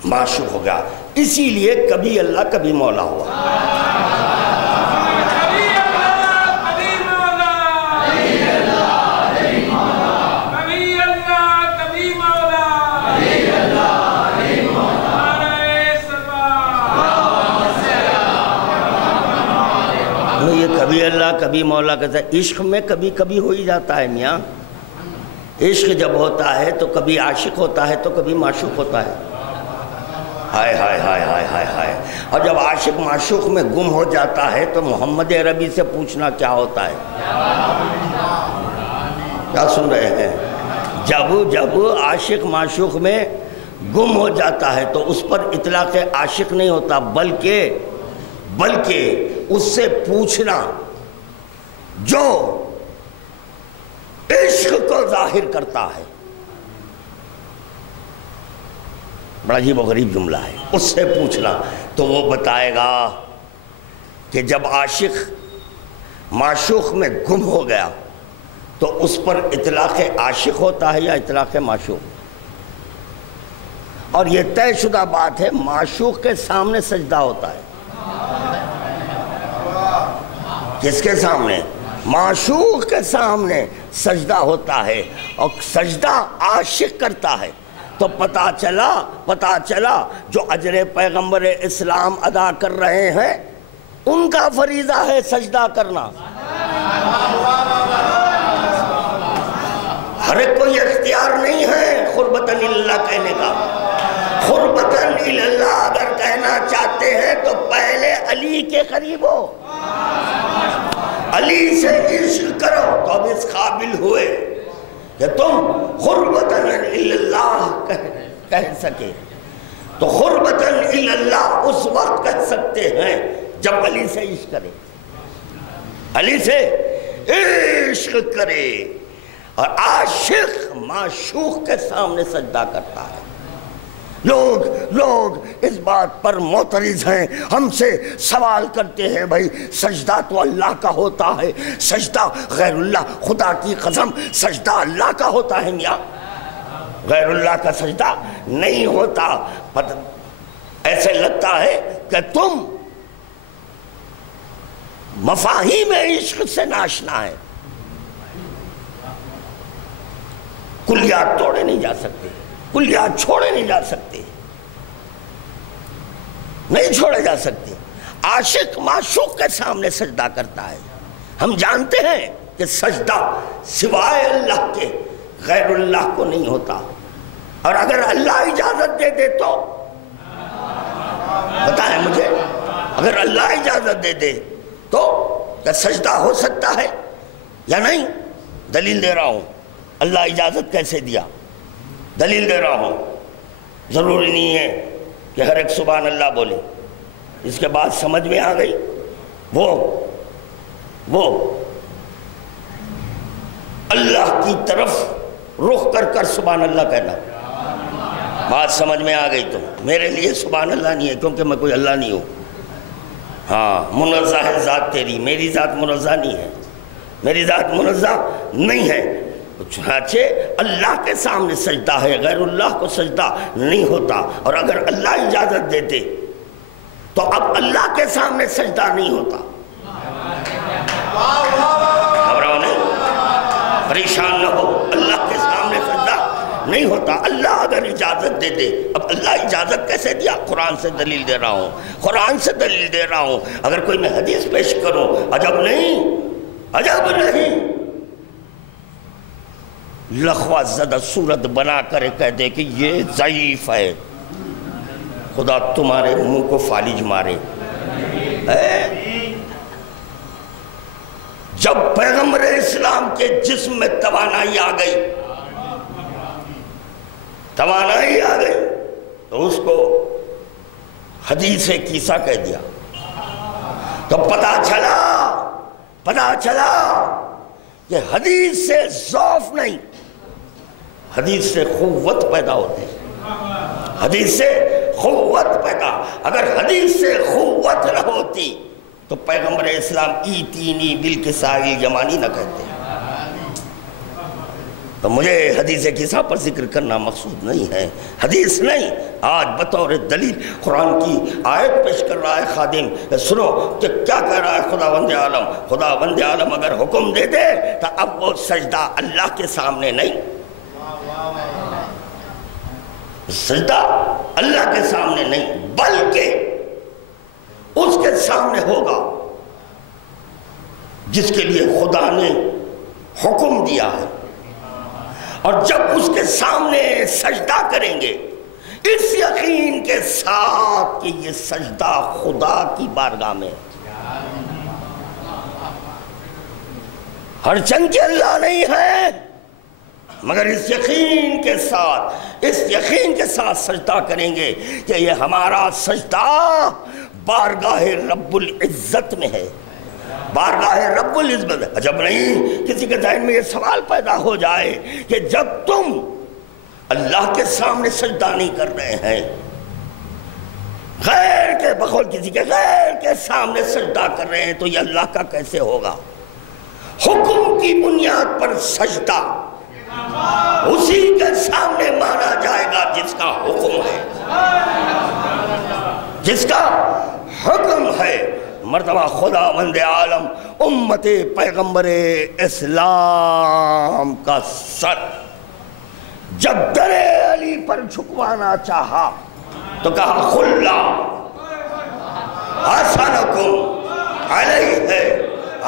معشوق ہو گیا. اسی لیے کبھی اللہ کبھی مولا ہوا. یہ کبھی اللہ کبھی مولا کہتا ہے. عشق میں کبھی کبھی ہو ہی جاتا ہے میاں. عشق جب ہوتا ہے تو کبھی عاشق ہوتا ہے تو کبھی معشوق ہوتا ہے. ہائے ہائے ہائے ہائے ہائے ہائے. اور جب عاشق معشوق میں گم ہو جاتا ہے تو محمد عربی سے پوچھنا کیا ہوتا ہے؟ کیا سن رہے ہیں؟ جب عاشق معشوق میں گم ہو جاتا ہے تو اس پر اطلاق عاشق نہیں ہوتا، بلکہ اس سے پوچھنا جو عشق کو ظاہر کرتا ہے. بڑا عجیب و غریب جملہ ہے. اس سے پوچھنا تو وہ بتائے گا کہ جب عاشق معشوق میں گم ہو گیا تو اس پر اطلاق عاشق ہوتا ہے یا اطلاق معشوق. اور یہ طے شدہ بات ہے، معشوق کے سامنے سجدہ ہوتا ہے. کس کے سامنے؟ معشوق کے سامنے سجدہ ہوتا ہے، اور سجدہ عاشق کرتا ہے. تو پتہ چلا جو اجر پیغمبر اسلام ادا کر رہے ہیں ان کا فریضہ ہے سجدہ کرنا. ہر ایک کو یہ اختیار نہیں ہے قربتاً اللہ کہنے کا. قربتاً اللہ اگر کہنا چاہتے ہیں تو پہلے علی کے قریب ہو، علی سے عشق کرو تو اب اس قابل ہوئے کہ تم قربتاً اللہ کہہ سکے. تو قربتاً اللہ اس وقت کہہ سکتے ہیں جب علی سے عشق کرے، علی سے عشق کرے. اور عاشق معشوق کے سامنے سجدہ کرتا ہے. لوگ اس بات پر معترض ہیں، ہم سے سوال کرتے ہیں بھائی سجدہ تو اللہ کا ہوتا ہے، سجدہ غیر اللہ، خدا کی قسم سجدہ اللہ کا ہوتا ہے یا غیر اللہ کا سجدہ نہیں ہوتا. ایسے لگتا ہے کہ تم مفاہیم عشق سے ناشنا ہے. کلیات توڑے نہیں جا سکتے، کلیات چھوڑے نہیں جا سکتے، نہیں چھوڑے جا سکتے. عاشق معشوق کے سامنے سجدہ کرتا ہے. ہم جانتے ہیں کہ سجدہ سوائے اللہ کے غیر اللہ کو نہیں ہوتا، اور اگر اللہ اجازت دے دے تو بتائیں مجھے، اگر اللہ اجازت دے دے تو کیا سجدہ ہو سکتا ہے یا نہیں؟ دلیل دے رہا ہوں. اللہ اجازت کیسے دیا؟ دلیل دے رہا ہوں. ضروری نہیں ہے کہ ہر ایک سبحان اللہ بولے. اس کے بعد سمجھ میں آ گئی وہ اللہ کی طرف رخ کر سبحان اللہ کہنا. بات سمجھ میں آ گئی تو میرے لیے سبحان اللہ نہیں ہے کیونکہ میں کوئی اللہ نہیں ہوں. ہاں منزہ ہے ذات تیری، میری ذات منزہ نہیں ہے، میری ذات منزہ نہیں ہے. چنانچہ اللہ کے سامنے سجدہ ہے، غیر اللہ کو سجدہ نہیں ہوتا. اور اگر اللہ اجازت دیتے تو اب اللہ کے سامنے سجدہ نہیں ہوتا. گھبراؤ نہیں، پریشان نہ ہو، اللہ کے سامنے سجدہ نہیں ہوتا. اللہ اگر اجازت دے دے. اب اللہ اجازت کیسے دیا؟ قرآن سے دلیل دے رہا ہوں، قرآن سے دلیل دے رہا ہوں. اگر کوئی میں حدیث پیش کروں عجب نہیں لخوا زدہ صورت بنا کر کہہ دے کہ یہ ضعیف ہے، خدا تمہارے منہ کو فالج مارے. جب پیغمبر اسلام کے جسم میں توانائی آ گئی تو اس کو حدیث کیسا کہہ دیا. تو پتہ چلا کہ حدیث سے ضعف نہیں، حدیث سے قوت پیدا ہوتی ہے. حدیث سے قوت پیدا. اگر حدیث سے قوت نہ ہوتی تو پیغمبر اسلام ایتینی بالکسائی یمانی نہ کہتے. تو مجھے حدیث کسا پر ذکر کرنا مقصود نہیں ہے، حدیث نہیں. آج بطور دلیل قرآن کی آیت پیش کر رہا ہے خادم. سنو کہ کیا کہہ رہا ہے خداوند عالم اگر حکم دے دے تو اب وہ سجدہ اللہ کے سامنے نہیں، سجدہ اللہ کے سامنے نہیں بلکہ اس کے سامنے ہوگا جس کے لیے خدا نے حکم دیا ہے. اور جب اس کے سامنے سجدہ کریں گے اس یقین کے ساتھ کہ یہ سجدہ خدا کی بارگاہ میں، ہر چند کے اللہ نہیں ہے، مگر اس یقین کے ساتھ سجدہ کریں گے کہ یہ ہمارا سجدہ بارگاہ رب العزت میں ہے، بارگاہ رب العزت ہے۔ عجب نہیں کسی کے ذہن میں یہ سوال پیدا ہو جائے کہ جب تم اللہ کے سامنے سجدہ نہیں کر رہے ہیں، غیر کے بقول کسی کے غیر کے سامنے سجدہ کر رہے ہیں، تو یہ اللہ کا کیسے ہوگا؟ حکم کی بنیاد پر سجدہ اسی کے سامنے مانا جائے گا جس کا حکم ہے، جس کا حکم ہے۔ مرتبہ خداوند عالم امت پیغمبر اسلام کا سر جب در علی پر جھکوانا چاہا تو کہا خلا حسنکم علیہ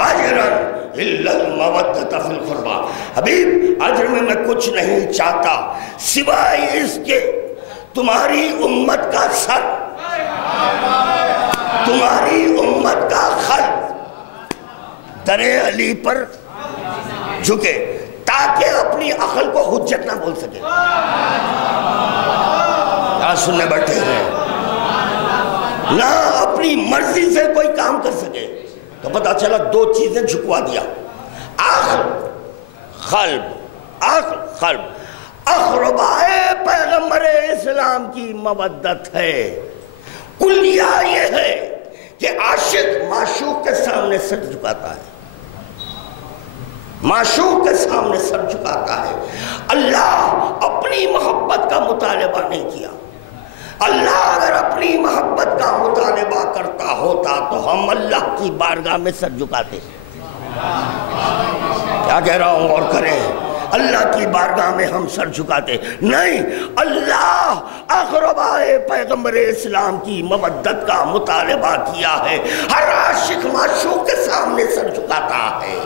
اجرا الا المودۃ فی القربى، حبیب اجر میں کچھ نہیں چاہتا سوائے اس کے تمہاری امت کا سر، تمہاری امت کا خل در علی پر جھکے تاکہ اپنی عقل کو حجت نہ بول سکے۔ کیا سننے بیٹھے ہیں؟ نہ اپنی مرضی سے کوئی کام کر سکے، تو پتہ چلا دو چیزیں جھکوا دیا، عقل قلب، عقل قلب۔ اقربائے پیغمبر اسلام کی مودت ہے، کلیہ یہ ہے کہ عاشق معشوق کے سامنے سر جھکاتا ہے، معشوق کے سامنے سر جھکاتا ہے۔ اللہ اپنی محبت کا مطالبہ نہیں کیا، اللہ اگر اپنی محبت کا مطالبہ کرتا ہوتا تو ہم اللہ کی بارگاہ میں سر جھکاتے۔ کیا کہہ رہا ہوں اور کریں، اللہ کی بارگاہ میں ہم سر جھکاتے نہیں، اللہ اقربائے پیغمبر اسلام کی مودت کا مطالبہ کیا ہے، ہر عاشق معشوق کے سامنے سر جھکاتا ہے۔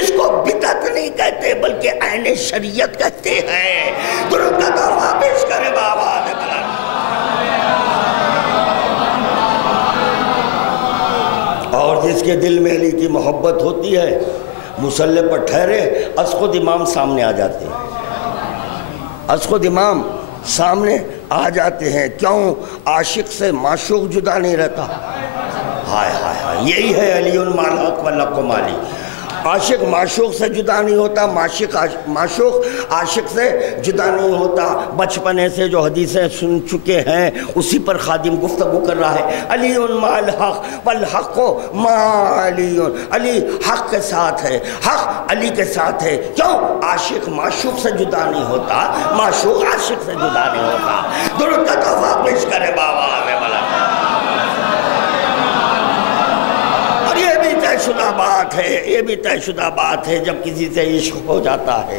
اس کو بدعت نہیں کہتے بلکہ عین شریعت کہتے ہیں۔ درود کا تحفہ پیش کرے بابا اور جس کے دل میں علی کی محبت ہوتی ہے مصلی پر ٹھہرے از خود امام سامنے آ جاتے ہیں، از خود امام سامنے آ جاتے ہیں۔ کیوں؟ عاشق سے معشوق جدا نہیں رہتا۔ ہائے ہائے ہائے، یہی ہے علی مال حق والحق مالی۔ عاشق معشوق سے جدا نہیں ہوتا، معشوق عاشق سے جدا نہیں ہوتا۔ بچپنے سے جو حدیثیں سن چکے ہیں اسی پر خادم گفتگو کر رہا ہے۔ علی مال حق والحق مع علی، علی حق کے ساتھ ہے، حق علی کے ساتھ ہے۔ کیوں؟ عاشق معشوق سے جدا نہیں ہوتا، معشوق عاشق سے جدا نہیں ہوتا۔ درود کا تحفہ پیش کرے بابا میں بلا۔ طے شدہ بات ہے، یہ بھی طے شدہ بات ہے جب کسی سے عشق ہو جاتا ہے۔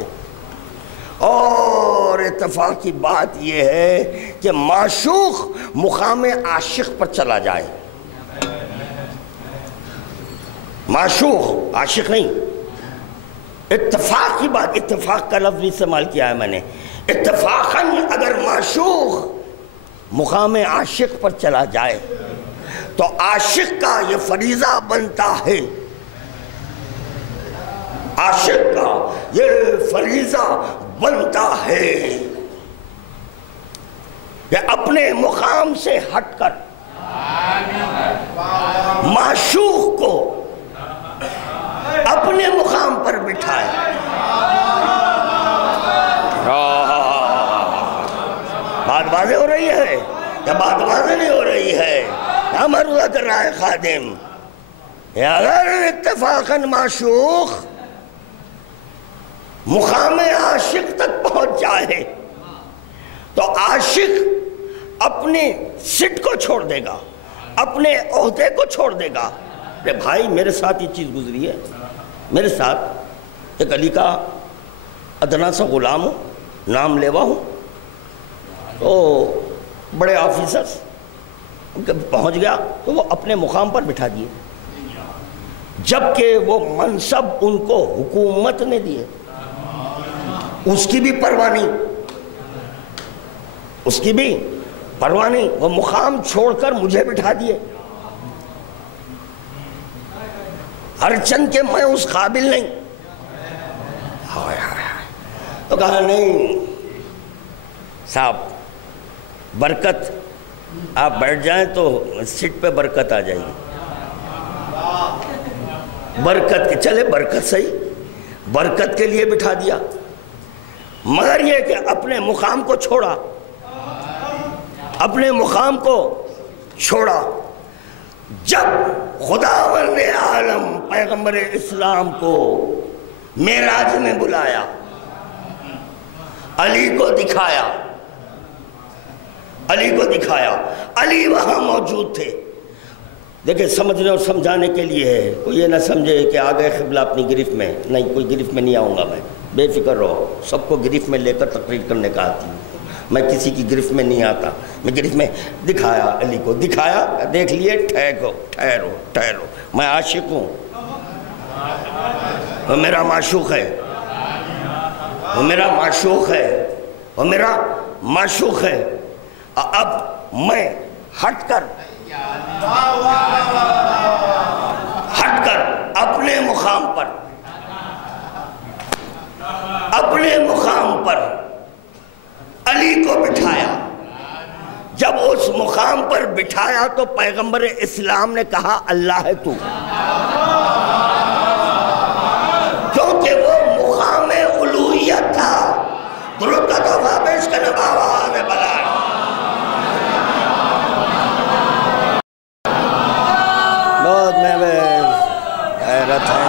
اور اتفاق کی بات یہ ہے کہ معشوق مقام عاشق پر چلا جائے، معشوق عاشق نہیں۔ اتفاق کی بات، اتفاق کا لفظ بھی استعمال کیا ہے میں نے۔ اتفاقاً اگر معشوق مقام عاشق پر چلا جائے تو عاشق کا یہ فریضہ بنتا ہے، عاشق کا یہ فریضہ بنتا ہے کہ اپنے مقام سے ہٹ کر معشوق کو اپنے مقام پر بٹھائے۔ بات واضح ہو رہی ہے یا بات واضح نہیں ہو رہی ہے؟ مرضہ کر رہا ہے خادم، اگر اتفاقاً معشوق مقام عاشق تک پہنچ جائے تو عاشق اپنے سٹ کو چھوڑ دے گا، اپنے عہدے کو چھوڑ دے گا۔ کہ بھائی میرے ساتھ یہ چیز گزری ہے، میرے ساتھ ایک علی کا ادنا سا غلام ہوں، نام لیوا ہوں، تو بڑے آفیسرز پہنچ گیا تو وہ اپنے مقام پر بٹھا دیے، جبکہ وہ منصب ان کو حکومت نے دیے، اس کی بھی پرواہ نہیں، اس کی بھی پرواہ نہیں، وہ مقام چھوڑ کر مجھے بٹھا دیے، ہرچند کہ میں اس قابل نہیں۔ تو کہا نہیں صاحب برکت، آپ بیٹھ جائیں تو سیٹ پہ برکت آ جائے گی، برکت کے چلے، برکت صحیح، برکت کے لیے بٹھا دیا، مگر یہ کہ اپنے مقام کو چھوڑا، اپنے مقام کو چھوڑا۔ جب خداوند عالم پیغمبر اسلام کو معراج میں بلایا، علی کو دکھایا، علی کو دکھایا، علی وہاں موجود تھے۔ دیکھیں سمجھنے اور سمجھانے کے لیے ہے، کوئی یہ نہ سمجھے کہ آ گئے قبلہ اپنی گرفت میں، نہیں، کوئی گرفت میں نہیں آؤں گا، میں بے فکر رہو، سب کو گرفت میں لے کر تقریر کرنے کا آتی ہوں، میں کسی کی گرفت میں نہیں آتا، میں گرفت میں دکھایا، علی کو دکھایا، دیکھ لیے، ٹھہرو ٹھہرو، میں عاشق ہوں، وہ میرا معشوق ہے، وہ میرا معشوق ہے، وہ میرا معشوق ہے۔ اب میں ہٹ کر اپنے مقام پر، اپنے مقام پر علی کو بٹھایا۔ جب اس مقام پر بٹھایا تو پیغمبر اسلام نے کہا اللہ ہے تو، کیونکہ وہ مقام الوہیت تھا۔ درود کا تحفہ پیش کرنے بابا نے بلا بہت حیرت ہے۔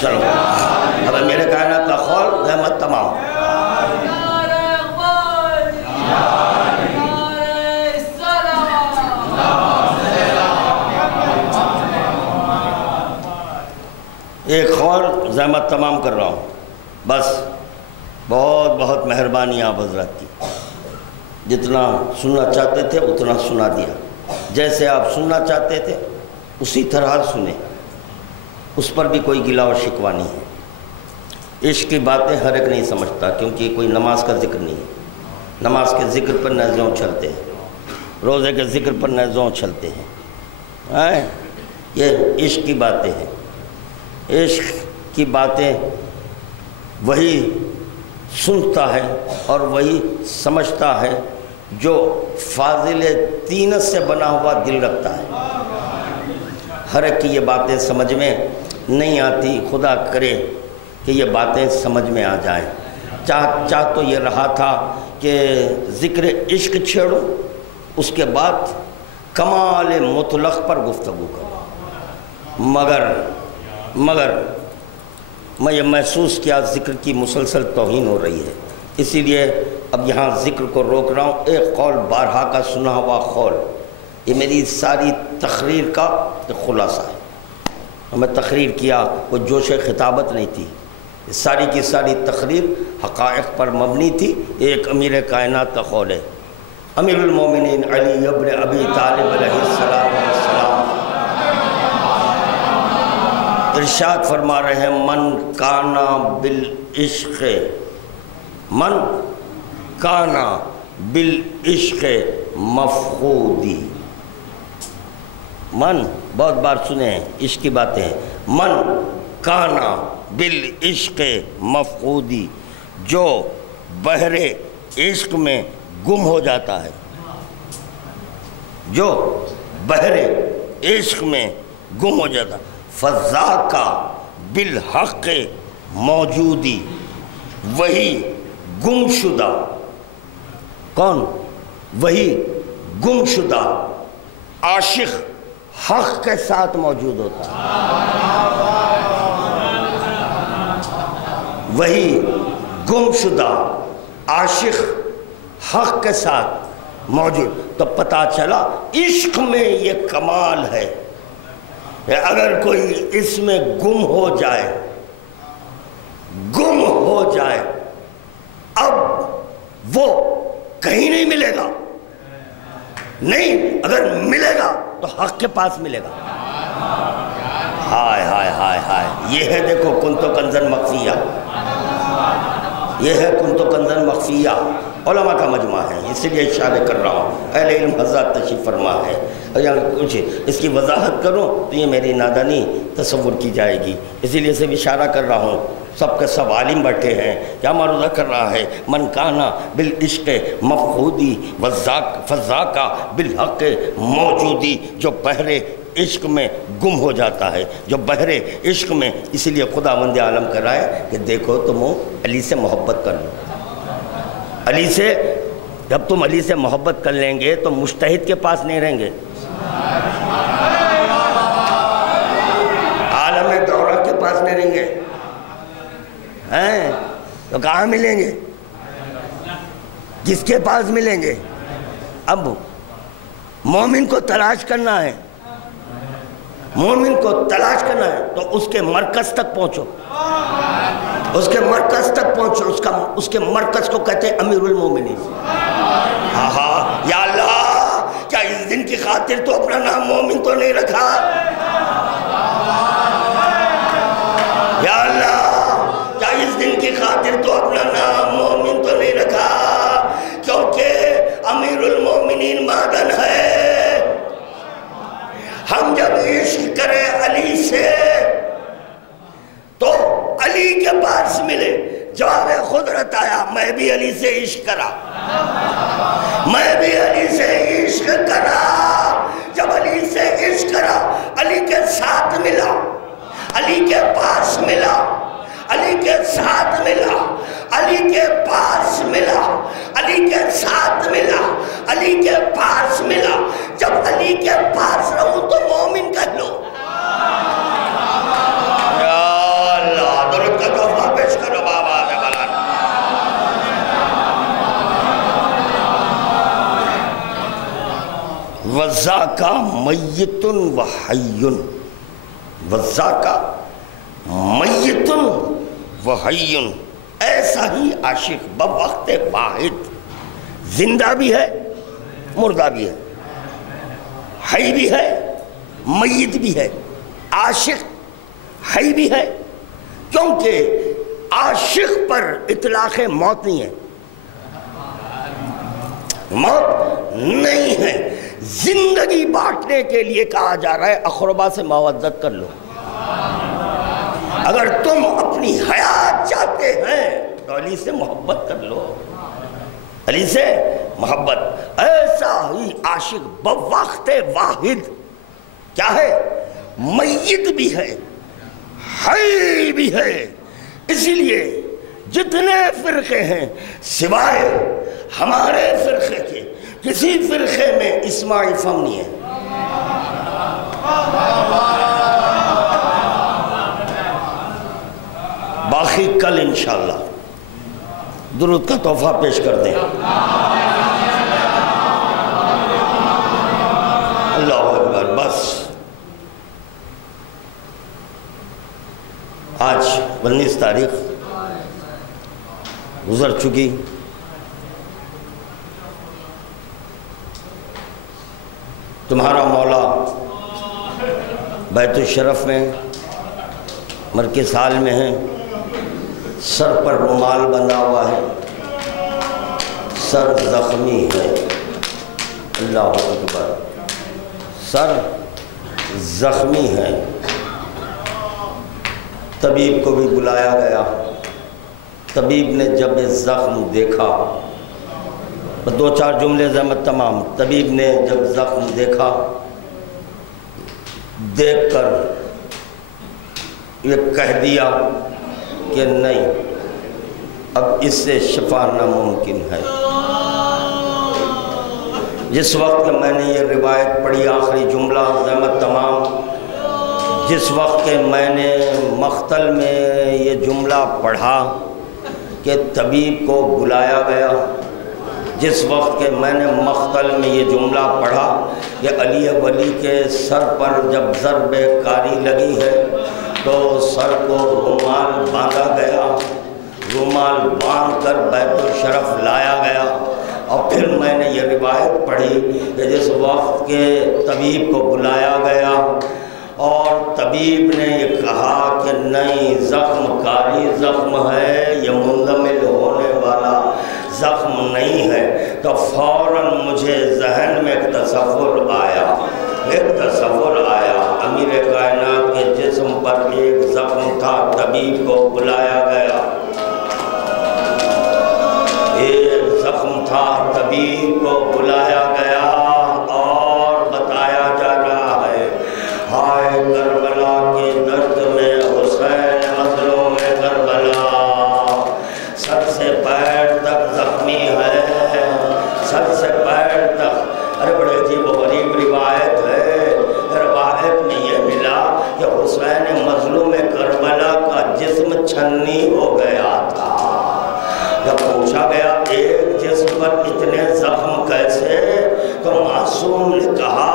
چلو اب میرے کائنات کا خول رحمت تمام۔ ایک خول زحمت تمام کر رہا ہوں، بس بہت بہت مہربانی آپ حضرات کی، جتنا سننا چاہتے تھے اتنا سنا دیا، جیسے آپ سننا چاہتے تھے اسی طرح سنیں، اس پر بھی کوئی گلا و شکوہ نہیں ہے۔ عشق کی باتیں ہر ایک نہیں سمجھتا، کیونکہ کوئی نماز کا ذکر نہیں ہے، نماز کے ذکر پر نیزوں چلتے ہیں، روزے کے ذکر پر نیزوں چلتے ہیں، یہ عشق کی باتیں ہیں۔ عشق کی باتیں وہی سنتا ہے اور وہی سمجھتا ہے جو فاضل طینت سے بنا ہوا دل رکھتا ہے۔ ہر ایک کی یہ باتیں سمجھ میں نہیں آتی، خدا کرے کہ یہ باتیں سمجھ میں آ جائیں۔ چاہ تو یہ رہا تھا کہ ذکر عشق چھیڑوں، اس کے بعد کمال مطلق پر گفتگو کروں، مگر میں یہ محسوس کیا ذکر کی مسلسل توہین ہو رہی ہے، اسی لیے اب یہاں ذکر کو روک رہا ہوں۔ ایک قول بارہا کا سنا ہوا قول، یہ میری ساری تقریر کا ایک خلاصہ ہے۔ میں تقریر کیا، کوئی جوش خطابت نہیں تھی، ساری کی ساری تقریر حقائق پر مبنی تھی۔ ایک امیر کائنات کا قول ہے، امیر المومنین علی ابن ابی طالب علیہ السلام ارشاد فرما رہے ہیں، من کانا بالعشق، من کانا بالعشق مفقودی، من بہت بار سنے ہیں، عشق کی باتیں ہیں، من کانا بالعشق مفقودی، جو بحر عشق میں گم ہو جاتا ہے، جو بحر عشق میں گم ہو جاتا ہے، فَذَاكَ بالحق موجودی، وہی گم شدہ، کون؟ وہی گم شدہ عاشق حق کے ساتھ موجود ہوتا ہے، وہی گم شدہ عاشق حق کے ساتھ موجود۔ تو پتہ چلا عشق میں یہ کمال ہے کہ اگر کوئی اس میں گم ہو جائے، اب وہ کہیں نہیں ملے گا، نہیں، اگر ملے گا تو حق کے پاس ملے گا۔ ہائے ہائے ہائے ہائے، یہ ہے دیکھو کنتو کنزن مخفیہ، یہ ہے کنتو کنزن مخفیہ، علماء کا مجمع ہے، اس لیے اشارے کر رہا ہوں، اہل علم حضرات تشریف فرما ہے، اگر کچھ اس کی وضاحت کروں تو یہ میری نادانی تصور کی جائے گی، اسی لیے صرف اشارہ کر رہا ہوں۔ سب کے سب عالم بیٹھے ہیں، کیا معروضہ کر رہا ہے؟ من کانا بالعشق مفقودی فذاکا بالحق موجودی، جو بحر عشق میں گم ہو جاتا ہے، جو بحر عشق میں، اسی لیے خداوند عالم کر رہا ہے کہ دیکھو تم علی سے محبت کر لو، علی سے، جب تم علی سے محبت کر لیں گے تو مجتہد کے پاس نہیں رہیں گے، عالم دورہ کے پاس نہیں رہیں گے، ہیں تو کہاں ملیں گے؟ کس کے پاس ملیں گے؟ اب مومن کو تلاش کرنا ہے، مومن کو تلاش کرنا ہے تو اس کے مرکز تک پہنچو، اس کے مرکز تک پہنچو، اس کے مرکز کو کہتے ہیں امیر المومنین۔ یا اللہ، کیا اس دن کی خاطر تو اپنا نام مومن تو نہیں رکھا؟ یا اللہ، کیا اس دن کی خاطر تو اپنا نام مومن تو نہیں رکھا؟ کیونکہ امیر المومنین معدن ہے، ہم جب عشق کریں علی سے تو علی کے پاس ملے، جواب قدرت آیا، میں بھی علی سے عشق کرا، میں بھی علی سے عشق کرا، جب علی سے عشق کرا، علی کے ساتھ ملا، علی کے پاس ملا، علی کے ساتھ ملا، علی کے پاس ملا، علی کے ساتھ ملا، علی کے پاس ملا، جب علی کے پاس رہوں تو مومن کہہ لو۔ یا اللہ، درود کا تحفہ پیش کرو بابا نے بلا۔ وَذَاكَ مَيِّتٌ وَحَيٌّ، وَذَاكَ مَيِّتٌ وَحَيٌّ، ایسا ہی عاشق بوقت واحد زندہ بھی ہے مردہ بھی ہے، حی بھی ہے میت بھی ہے، عاشق حی بھی ہے، کیونکہ عاشق پر اطلاق موت نہیں ہے، موت نہیں ہے، زندگی بانٹنے کے لیے کہا جا رہا ہے اقربا سے مودت کر لو۔ اگر تم اپنی حیات چاہتے ہیں تو علی سے محبت کر لو، علی سے محبت۔ ایسا ہی عاشق بوقت واحد کیا ہے؟ میت بھی ہے حی بھی ہے، اسی لیے جتنے فرقے ہیں سوائے ہمارے فرقے کے کسی فرقے میں اسماع فم نہیں ہے۔ باقی کل انشاءاللہ درود کا تحفہ پیش کر دیں۔ اللہ اکبر۔ بس آج 19 تاریخ گزر چکی، تمہارا مولا بیت الشرف میں مرکز حال میں ہے، سر پر رومال بندھا ہوا ہے، سر زخمی ہے، اللہ اکبر، سر زخمی ہے۔ طبیب کو بھی بلایا گیا، طبیب نے جب زخم دیکھا، دو چار جملے زحمت تمام، طبیب نے جب زخم دیکھا، دیکھ کر یہ کہہ دیا کہ نہیں، اب اس سے شفا ناممکن ہے۔ جس وقت میں نے یہ روایت پڑھی، آخری جملہ زحمت تمام، جس وقت کہ میں نے مقتل میں یہ جملہ پڑھا کہ طبیب کو بلایا گیا، جس وقت کہ میں نے مقتل میں یہ جملہ پڑھا کہ علی ولی کے سر پر جب ضرب کاری لگی ہے تو سر کو رومال باندھا گیا، رومال باندھ کر بیت الشرف لایا گیا، اور پھر میں نے یہ روایت پڑھی کہ جس وقت کے طبیب کو بلایا گیا اور طبیب نے یہ کہا کہ نہیں، زخم کاری زخم ہے، یہ مندمل ہونے والا زخم نہیں ہے، تو فوراً مجھے ذہن میں ایک تصور آیا امیر کائنات کے جسم پر ایک زخم تھا، طبیب کو بلایا گیا، ایک زخم تھا، طبیب کو بلایا گیا اور بتایا جا رہا ہے ہائے کربلا کے درد میں حسین مظلوم کربلا، سر سے پیر تک زخمی ہے، سر سے پیر تک۔ ارے بڑے عجیب و غریب روایت ہے، روایت میں یہ ملا کہ حسین مظلوم کربلا کا جسم چھنی ہو گیا تھا۔ جب پوچھا گیا ایک جسم پر اتنے زخم کیسے، تو معصوم نے کہا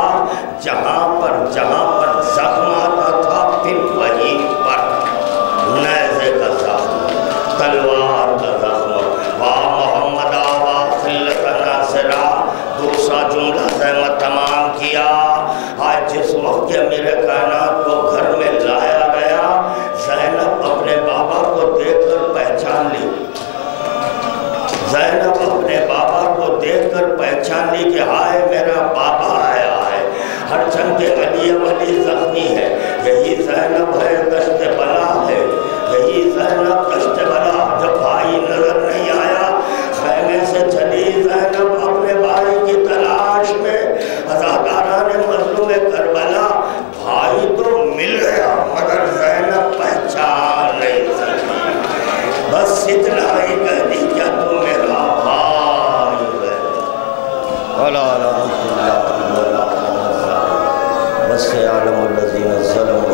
جہاں پر زخم آتا تھا پھر وہیں پر نیزے کا زخم، تلوار کا زخم، واہ محمد آوا خلت ناصرہ، دوسرا جملہ زحمت تمام کیا۔ آج جس وقت کے میرے کائنات کو گھر میں لایا گیا، زینب اپنے بابا کو دیکھ کر پہچان لی، زینب اپنے بابا کو دیکھ کر پہچان لی کہ ہائے میرا بابا آیا ہے، ہر چند کے علی ولی زخمی ہے، یہی زینب ہے دشت بلا ہے، یہی زینب دشت بلا۔ جب بھائی نظر نہیں آیا، خیمے سے چلی زینب اپنے بھائی کی تلاش میں، عزاداران مظلوم کربلا، بھائی تو مل گیا مگر زینب پہچان نہیں سکی، بس اتنا ہی کہہ دی کیا تو میرا بھائی ہے۔ وَلَا رَحْمَةُ اللَّهِ وَلَا بس عالم الذین ظلموا